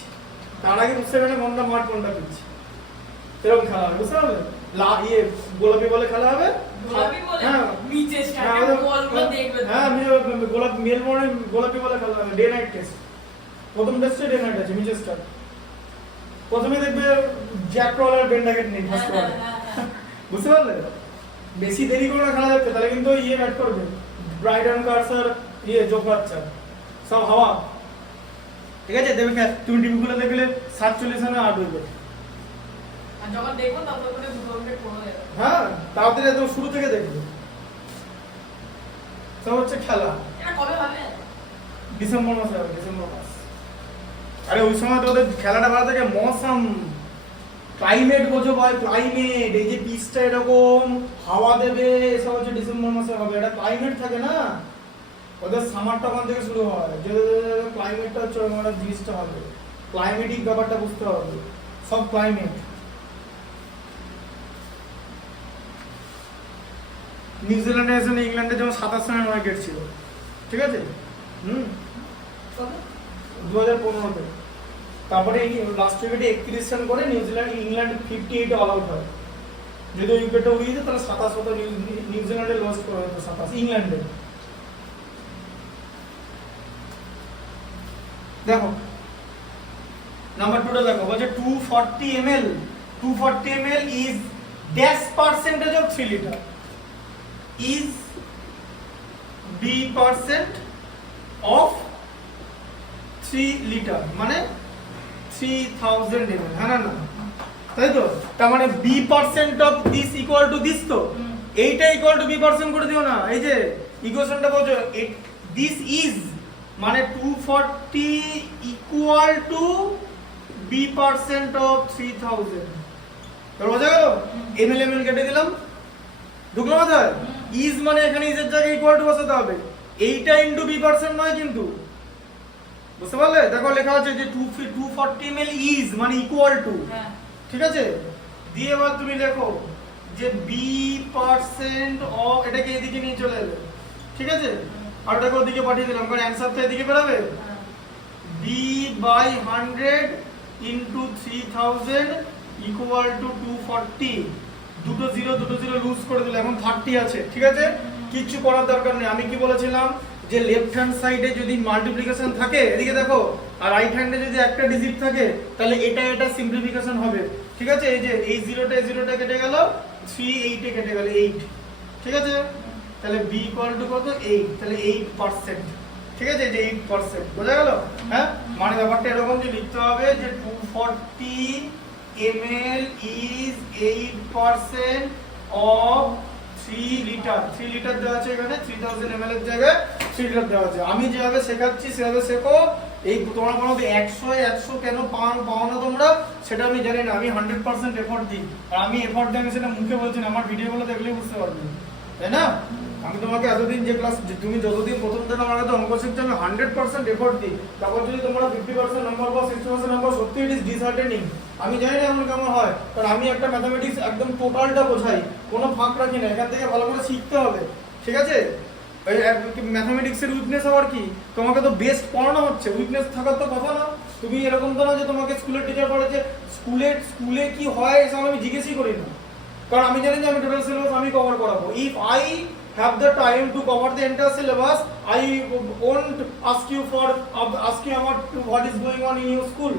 তার আগে বুঝতে পারবে না কোনটা মাঠ কোনটা পিচ। এরকম খেলা হবে, বুঝতে পারবে? গোলাপি বলে খেলা হবে, গোলাপি বলে খেলা হবে, ডে নাইট টেস্ট। প্রথম টেস্টে ডে নাইট আছে, মিচেস্টার প্রথমে দেখবে জ্যাক ট্রলার বেন্ডাগেট নেই ফার্স্ট বলে, বুঝতে পারলে? বেশি দেরি করে না খেলা যাচ্ছে, তাহলে কিন্তু ব্যাট করবে ব্রাইটন কার্সার জোকারচা সব হাওয়া, ঠিক আছে। দেখবে তুমি টিভি গুলো দেখলে 47 রানে 8 উইকেট, আর যখন দেখবো তখন করে 2 উইকেট পড়ে যাবে। হ্যাঁ, তাড়াতাড়ি একদম শুরু থেকে দেখবে। সব হচ্ছে খেলা। এটা কবে হবে? ডিসেম্বর মাসে হবে, ডিসেম্বর মাস। আরে ওই সময় তো ওদের খেলাটা ভালো থাকে, মৌসুম ক্লাইমেট বোঝো ভাই, ক্লাইমেট, এই যে পিচটা এরকম হাওয়া দেবে, এসব হচ্ছে ডিসেম্বর মাসে হবে, এটা ক্লাইমেট থাকে না, ওদের সামারটা ওখান থেকে শুরু হয়, যে ক্লাইমেটটা হচ্ছে ওখানে জিনিসটা হবে, ক্লাইমেটিক ব্যাপারটা বুঝতে হবে, সব ক্লাইমেট। নিউজিল্যান্ডে এসে ইংল্যান্ডে যেমন 27 রানের উইকেট ছিল, ঠিক আছে, 2015-তে, তারপরে এই লাস্ট উইকেটে 31 রান করে ইংল্যান্ড 58 অল আউট হয়, যদি উইকেটটা উড়িয়ে যেত তাহলে 27 হতো, নিউজিল্যান্ডে লস করে হতো 27, ইংল্যান্ডে। দেখো নাম্বার 2টা দেখো, বলছে 240 ml, 240 ml is dash percentage of 3 liter, is B% of 3 liter, মানে 3000 ml, হ্যাঁ না, তাই তো? তার মানে B% of this equal to this, তো এইটা equal to B% করে দিও না, এই যে ইকুয়েশনটা বলছো, this is মানে 240 equal to B% of 3000, তো বোঝা গেল? ml কেটে দিলাম, ঢুকলো মাথায়? ইজ মানে এখানে ইজের জায়গায় ইকুয়াল টু বসাতে হবে, এইটা ইনটু B% নয় কিন্তু, বুঝতে পারলে? দেখো লেখা আছে যে 240 ml ইজ মানে ইকুয়াল টু, ঠিক আছে। দিয়ে এবার তুমি লেখো যে B% অফ, এটাকে এদিকে নিয়ে চলে এলো, ঠিক আছে, আর ওটাকে ওদিকে পাঠিয়ে দিলাম, কারণ অ্যানসার তো এদিকে বেরোবে। B/100 ইনটু 3000 ইকুয়াল টু 240, দুটো জিরো লুজ করে দিলে, এখন 30 আছে, ঠিক আছে, কিচ্ছু করার দরকার নেই। আমি কি বলেছিলাম যে লেফট হ্যান্ড সাইডে যদি মাল্টিপ্লিকেশন থাকে, এদিকে দেখো, আর রাইট হ্যান্ডে যদি একটা ডিজিট থাকে, তাহলে এটা সিম্পলিফিকেশন হবে, ঠিক আছে। এই যে এই জিরোটা কেটে গেল, 3 8 এ কেটে গেল 8, ঠিক আছে, তাহলে B ইকুয়াল টু কত? 8, তাহলে 8%, ঠিক আছে, এই যে 8%, বোঝা গেল? হ্যাঁ, মানে ব্যাপারটা এরকম যে লিখতে হবে যে 240 ml is 8% of 3 litre, 3 litre দেওয়া আছে এখানে, 3000 ml এর জায়গায় 3 লিটার দেওয়া আছে। আমি যেভাবে শেখাচ্ছি সেভাবে শেখো, এই তোমরা কোনো 100 কেন পাও না তোমরা, সেটা আমি জানি না, আমি 100% এফোর্ট দিই, আর আমি এফোর্ট দিই, আমি সেটা মুখে বলছি না, আমার ভিডিওগুলো দেখলেই বুঝতে পারবে, তাই না? আমি তোমাকে এতদিন যে ক্লাস তুমি যতদিন প্রথম থেকে আমার কাছে অঙ্ক শিখছো আমি 100% এফোর্ট দিই, তারপর যদি তোমরা 50% নাম্বার বা 60% নাম্বার, সত্যি ইট ইজ ডিসহার্টেনিং। আমি জানি না এমন কেমন হয়, কারণ আমি একটা ম্যাথামেটিক্স একদম টোটালটা বোঝাই, কোনো ফাঁক রাখি না। এখান থেকে ভালো করে শিখতে হবে, ঠিক আছে? ম্যাথামেটিক্সের উইকনেস আবার কি? তোমাকে তো বেস্ট পড়ানো হচ্ছে, উইকনেস থাকার তো কথা না। তুমি এরকম তো না যে তোমাকে স্কুলের টিচার বলেছে স্কুলে কি হয় এসব আমি জিজ্ঞেসই করি না, কারণ আমি জানি যে আমি টোটাল সিলেবাস আমি কভার করাবো। If I have the time to cover the entire syllabus, I won't ask you about what is going on in your school.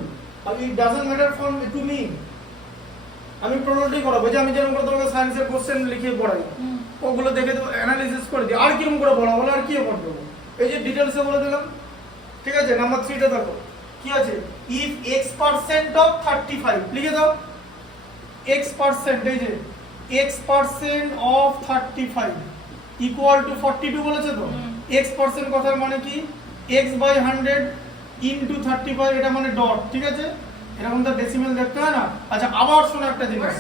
It doesn't matter to me. আমি টোটালটাই করাবো, যে আমি যেরকম করে তোমাকে সায়েন্সের কোশ্চেন লিখিয়ে পড়াই, ওগুলো দেখে তো অ্যানালিসিস করে দিই। আর কিরকম করে পড়াবো, আর কি এফোর্ট দেবো? এই যে ডিটেলসে বলে দিলাম, ঠিক আছে? নাম্বার 3টা দেখো কি আছে, if x% of 35, লিখে দাও x%, এই যে x% of 35 equal to 42 বলেছে তো। x% কথার মানে কি, x by 100 into 35, এটা মানে ডট, ঠিক আছে? এরকম তো ডেসিমেল দেখতে হয় না। আচ্ছা আবার শোনো একটা জিনিস,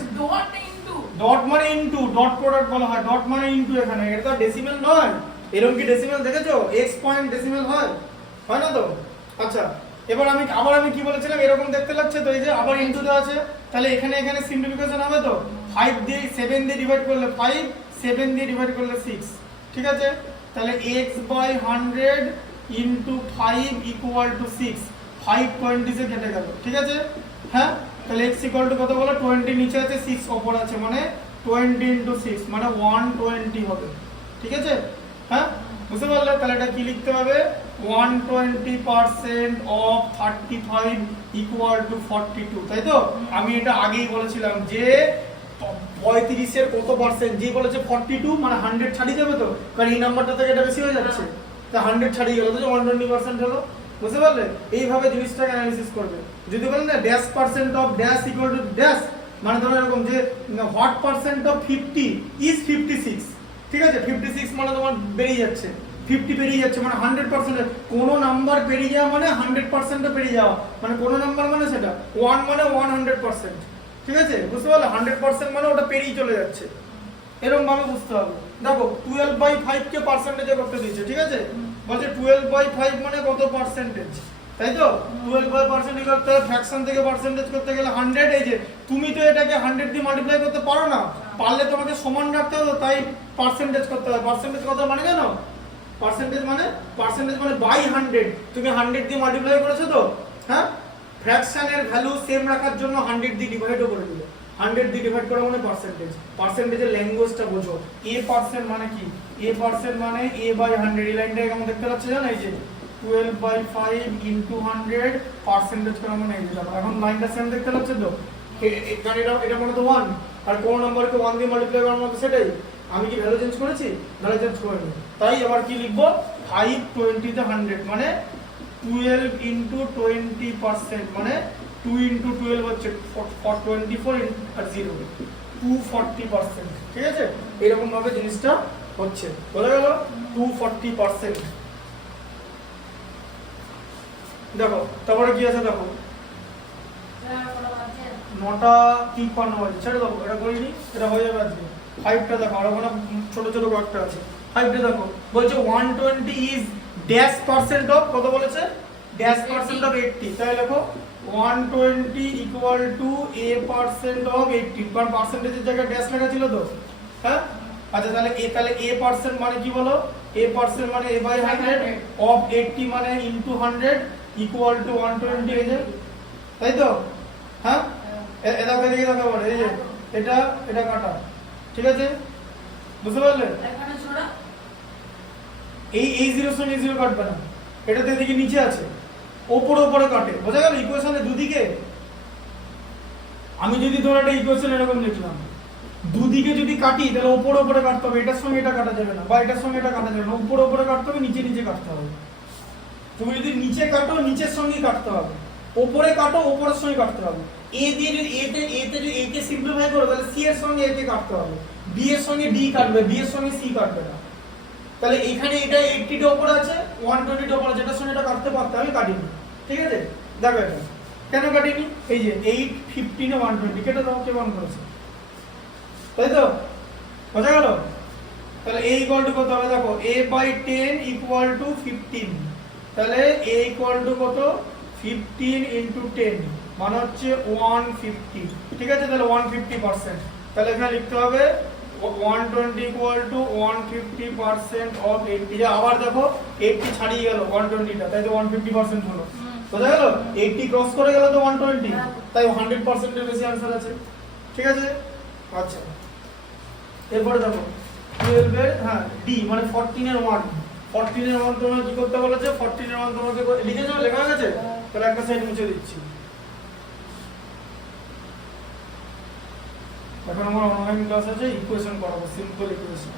ডট মানে ইনটু, ডট প্রোডাক্ট বলা হয়, ডট মানে ইনটু। এখানে এটা ডেসিমেল নয়। এরকম কি ডেসিমেল দেখেছো? x পয়েন্ট ডেসিমেল হয় না তো? আচ্ছা এবার আমি কি বলেছিলাম, এরকম দেখতে লাগছে তো, এই যে আবার ইনটু দেওয়া আছে, তাহলে এখানে সিম্পলিফিকেশন হবে তো। 5 দিয়ে 7 দিয়ে ডিভাইড করলে 5, 7 দিয়ে ডিভাইড করলে 6, ঠিক আছে? তাহলে x by 100 into 5 equal to 6, 5 20 সে কেটে গেল, ঠিক আছে? হ্যাঁ, তাহলে x equal to কত বলো, 20 নিচে আছে 6 উপর আছে, মানে 20 into 6 মানে 120 হবে, ঠিক আছে? হ্যাঁ, বুঝতে পারলে? তাহলে এটা কি লিখতে হবে, 120% of 35 equal to 42, তাই তো? আমি এটা আগেই বলেছিলাম যে 35 এর কত পার্সেন্ট, যে বলেছে 42 মানে 100 ছাড়িয়ে যাবে তো, কারণ এই নাম্বারটা থেকে এটা বেশি হয়ে যাচ্ছে, তা 100 ছাড়িয়ে গেল তো 120% হলো। বুঝতে পারলে? এইভাবে জিনিসটাকে অ্যানালিসিস করবে। যদি বলেন না dash percent of dash equal to dash, মানে ধরো এরকম যে হোয়াট পার্সেন্ট অফ 50 ইজ 56, ঠিক আছে? 56 মানে তোমার বেরিয়ে যাচ্ছে, 50 পেরিয়ে যাচ্ছে মানে 100%। কোন নাম্বার পেরিয়ে যাওয়া মানে 100% পেরিয়ে যাওয়া, মানে কোন নাম্বার মানে সেটা 1 মানে 100%, ঠিক আছে? বুঝতে পারলে? 100% মানে ওটা পেরিয়ে চলে যাচ্ছে, এরকম ভাবে বুঝতে হবে। দেখো 12/5 কে পার্সেন্টেজে করতে দিয়েছে, ঠিক আছে? বলছে 12/5 মানে কত পার্সেন্টেজ, তাই তো? 12/5% করতে হলে ফ্র্যাকশন থেকে পার্সেন্টেজ করতে গেলে 100, এই যে তুমি তো এটাকে 100 দিয়ে মাল্টিপ্লাই করতে পারো না, পারলে তোমাকে সমান রাখতে হবে, তাই পার্সেন্টেজ করতে হবে। পার্সেন্টেজ কত মানে জানো? পার্সেন্টেজ মানে বাই 100, তুমি 100 দিয়ে মাল্টিপ্লাই করেছো তো, হ্যাঁ? ফ্র্যাকশনের ভ্যালু সেম রাখার জন্য 100 দিয়ে ডিভাইডও করে দিলে, 100 দিয়ে ডিভাইড করা মানে পার্সেন্টেজ। পার্সেন্টেজের ল্যাঙ্গুয়েজটা বোঝো। a% মানে কি, a% মানে a বাই 100, এই লাইনটা কেমন দেখতে পাচ্ছ জানো, এই যে 12/5 into 100 পার্সেন্টেজ করা মানে এই যে, এখন লাইনটা সেম দেখতে পাচ্ছ তো? কারণ এটা মানে তো 1, আর কোন নাম্বারকে 1 দিয়ে মাল্টিপ্লাই করার মতো সেটাই। আমি কি ভ্যালু চেঞ্জ করেছি? ভ্যালু চেঞ্জ করিনি, তাই আবার কি লিখবো, 5 20 তে 100 মানে 12 into 20%, মানে 2 into 12 হচ্ছে 24 আর 0 240%, ঠিক আছে? এরকম ভাবে জিনিসটা হচ্ছে, বলে গেল 240%। দেখো তারপরে কি আছে, দেখো 9:53 বাজে, ছেড়ে দেবো, এটা করিনি, এটা হয়ে যাবে আজকে। 5টা দেখো, আর ওখানে ছোট ছোট কয়েকটা আছে। 5টা দেখো, বলছে 120 ইজ ড্যাশ পার্সেন্ট অফ, কত বলেছে, ড্যাশ পার্সেন্ট অফ 80, তাই দেখো 120 ইকুয়াল টু a% অফ 80, কারণ পার্সেন্টেজের জায়গায় ড্যাশ লেখা ছিল তো, হ্যাঁ? আচ্ছা তাহলে a% মানে কি বলো, a% মানে a বাই 100 অফ 80 মানে ইনটু 100 ইকুয়াল টু 120, এই যে, তাই তো? হ্যাঁ, এটা এদিকে দেখো, এই যে এটা কাটা, ঠিক আছে? বুঝতে পারলে? এই 0 সঙ্গে 0 কাটবে না, এটা তো এদিকে নিচে আছে, ওপরে কাটে, বোঝা গেল? ইকুয়েশনে দুদিকে, আমি যদি ধরো একটা ইকুয়েশন এরকম লিখলাম, দুদিকে যদি কাটি তাহলে ওপরে কাটতে হবে, এটার সঙ্গে এটা কাটা যাবে না, বা এটার সঙ্গে এটা কাটা যাবে না, ওপরে কাটতে হবে, নিচে কাটতে হবে। তুমি যদি নিচে কাটো নিচের সঙ্গেই কাটতে হবে, ওপরে কাটো ওপরের সঙ্গে কাটতে হবে। এ দিয়ে যদি এ কে সিম্পলিফাই করো তাহলে সি এর সঙ্গে এ কে কাটতে হবে, বি এর সঙ্গে ডি কাটবে, বি এর সঙ্গে সি কাটবে না। তাহলে এখানে এটা 80 টা উপরে আছে, 120 টা উপরে, যেটার সঙ্গে এটা কাটতে পারতে আমি কাটিনি, ঠিক আছে? দেখো এটা কেন কাটিনি, এই যে 8 15 120 কেটে দাও, কে 1 করেছে, তাই তো? বোঝা গেল? তাহলে a ইকুয়াল টু কত হবে দেখো a বাই 10 ইকুয়াল টু 15, তাহলে a ইকুয়াল টু কত 15 ইনটু 10 মানে হচ্ছে 150, ঠিক আছে। তাহলে 150%, তাহলে এখানে লিখতে হবে 120 ইকুয়াল টু 150% অফ 80। যে আবার দেখো 80 ছাড়িয়ে গেল 120টা, তাই তো 150% হলো, বোঝা গেল। 80 ক্রস করে গেল তো 120, তাই 100% এর বেশি आंसर আছে, ঠিক আছে। আচ্ছা এরপরে দেখো 12 এর হ্যাঁ ডি মানে 14 এর 1, 14 এর 1 তোমাকে কি করতে বলেছে, 14 এর 1 তোমাকে লিখেছো, লেখা হয়ে গেছে, তাহলে একটা সাইড মুছে দিচ্ছি। এখন আমার অনলাইন ক্লাস আছে, ইকুয়েশন করাবো, সিম্পল ইকুয়েশন।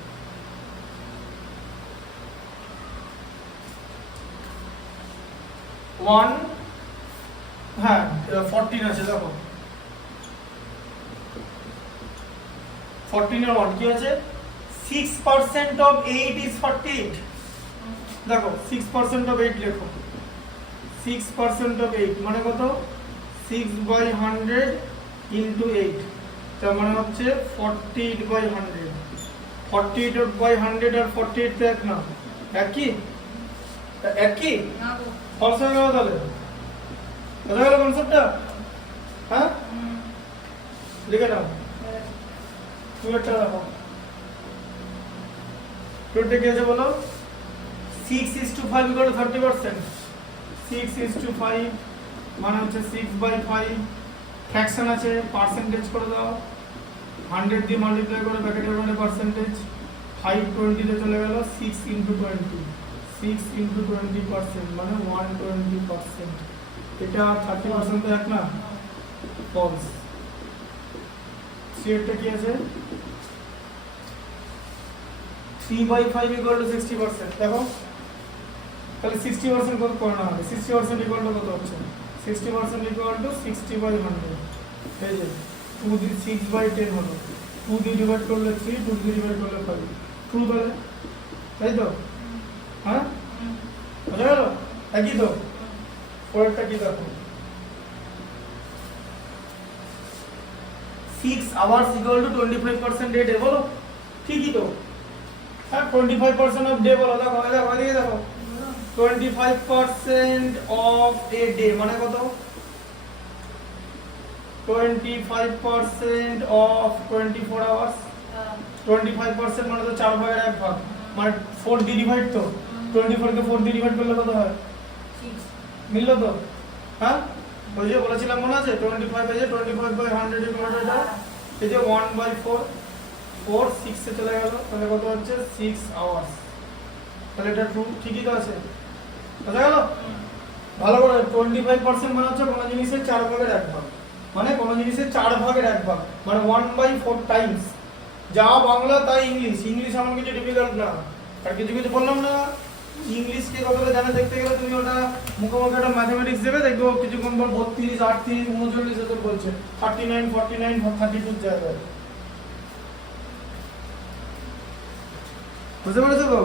ওয়ান হ্যাঁ 14 আছে দেখো 14 এর 1 কি আছে, 6% of 8 is 48, দেখো 6% of 8 লেখো, 6% of 8 মানে কত 6/100 into 8, তার মানে হচ্ছে 48/100, 48/100 আর 48 তো এক না, একই একই না গো ফলস হয়ে গেল, তাহলে বোঝা গেল কনসেপ্টটা, হ্যাঁ লিখে নাও। টুয়েলটা রাখো, টুয়েলটা কি আছে বলো, 6:5 ইকুয়াল টু 30%, 6:5 মানে হচ্ছে 6/5, ফ্র্যাকশন আছে পার্সেন্টেজ করে দাও, 100 দিয়ে মাল্টিপ্লাই করে ব্র্যাকেটের মধ্যে পার্সেন্টেজ, 5 20 তে চলে গেল, 6 ইনটু 20, 6 ইনটু 20% মানে 120%, এটা 30% তো এক না, ফলস। সিএটা কি আছে 3/5 ইকুয়াল টু 60%, দেখো তাহলে 60% কত করনা হবে, 60% ইকুয়াল টু কত হচ্ছে, 60% ইকুয়াল টু 60/100, এই যে 2 দিয়ে 6/10 হলো, 2 দিয়ে ডিভাইড করলে 3, 2 দিয়ে ডিভাইড করলে 5, ট্রু তাহলে, তাই তো, হ্যাঁ বুঝা গেল, একই তো। পরেরটা কি দেখো 6 hours equal to 25% ডে, বলো ঠিকই তো, হ্যাঁ 25% অফ ডে বলো, দেখো দেখো এদিকে দেখো 25% অফ এ ডে মানে কত, 25% অফ 24 আওয়ার্স, 25% মানে তো 4 ভাগের 1 ভাগ, মানে 4 দিয়ে ডিভাইড, তো 24 কে 4 দিয়ে ডিভাইড করলে কত হয়, 6 মিললো তো, হ্যাঁ ওই যে বলেছিলাম মনে আছে, 25 এই যে 25/100 ইকুয়াল টু এটা, এই যে 1/4, 4 6 এ চলে গেল, তাহলে কত হচ্ছে 6 আওয়ার্স, তাহলে এটা ট্রু, ঠিকই তো আছে, বুঝা গেল। ভালো করে 25% মানে হচ্ছে কোন জিনিসের 4 ভাগের 1 ভাগ, মানে কোন জিনিসের 4 ভাগের 1 ভাগ, মানে 1/4 টাইমস, যা বাংলা তাই ইংলিশ, ইংলিশ এমন কিছু ডিফিকাল্ট না, আর কিছু কিছু বললাম না, ইংলিশকে কতটা জানা দেখতে গেলে তুমি ওটা মুখোমুখি একটা ম্যাথমেটিক্স দেবে, দেখবো কিছুক্ষণ পর 32 38 39 এত বলছে, 39 49 32 জায়গায়, বুঝতে পেরেছো তো।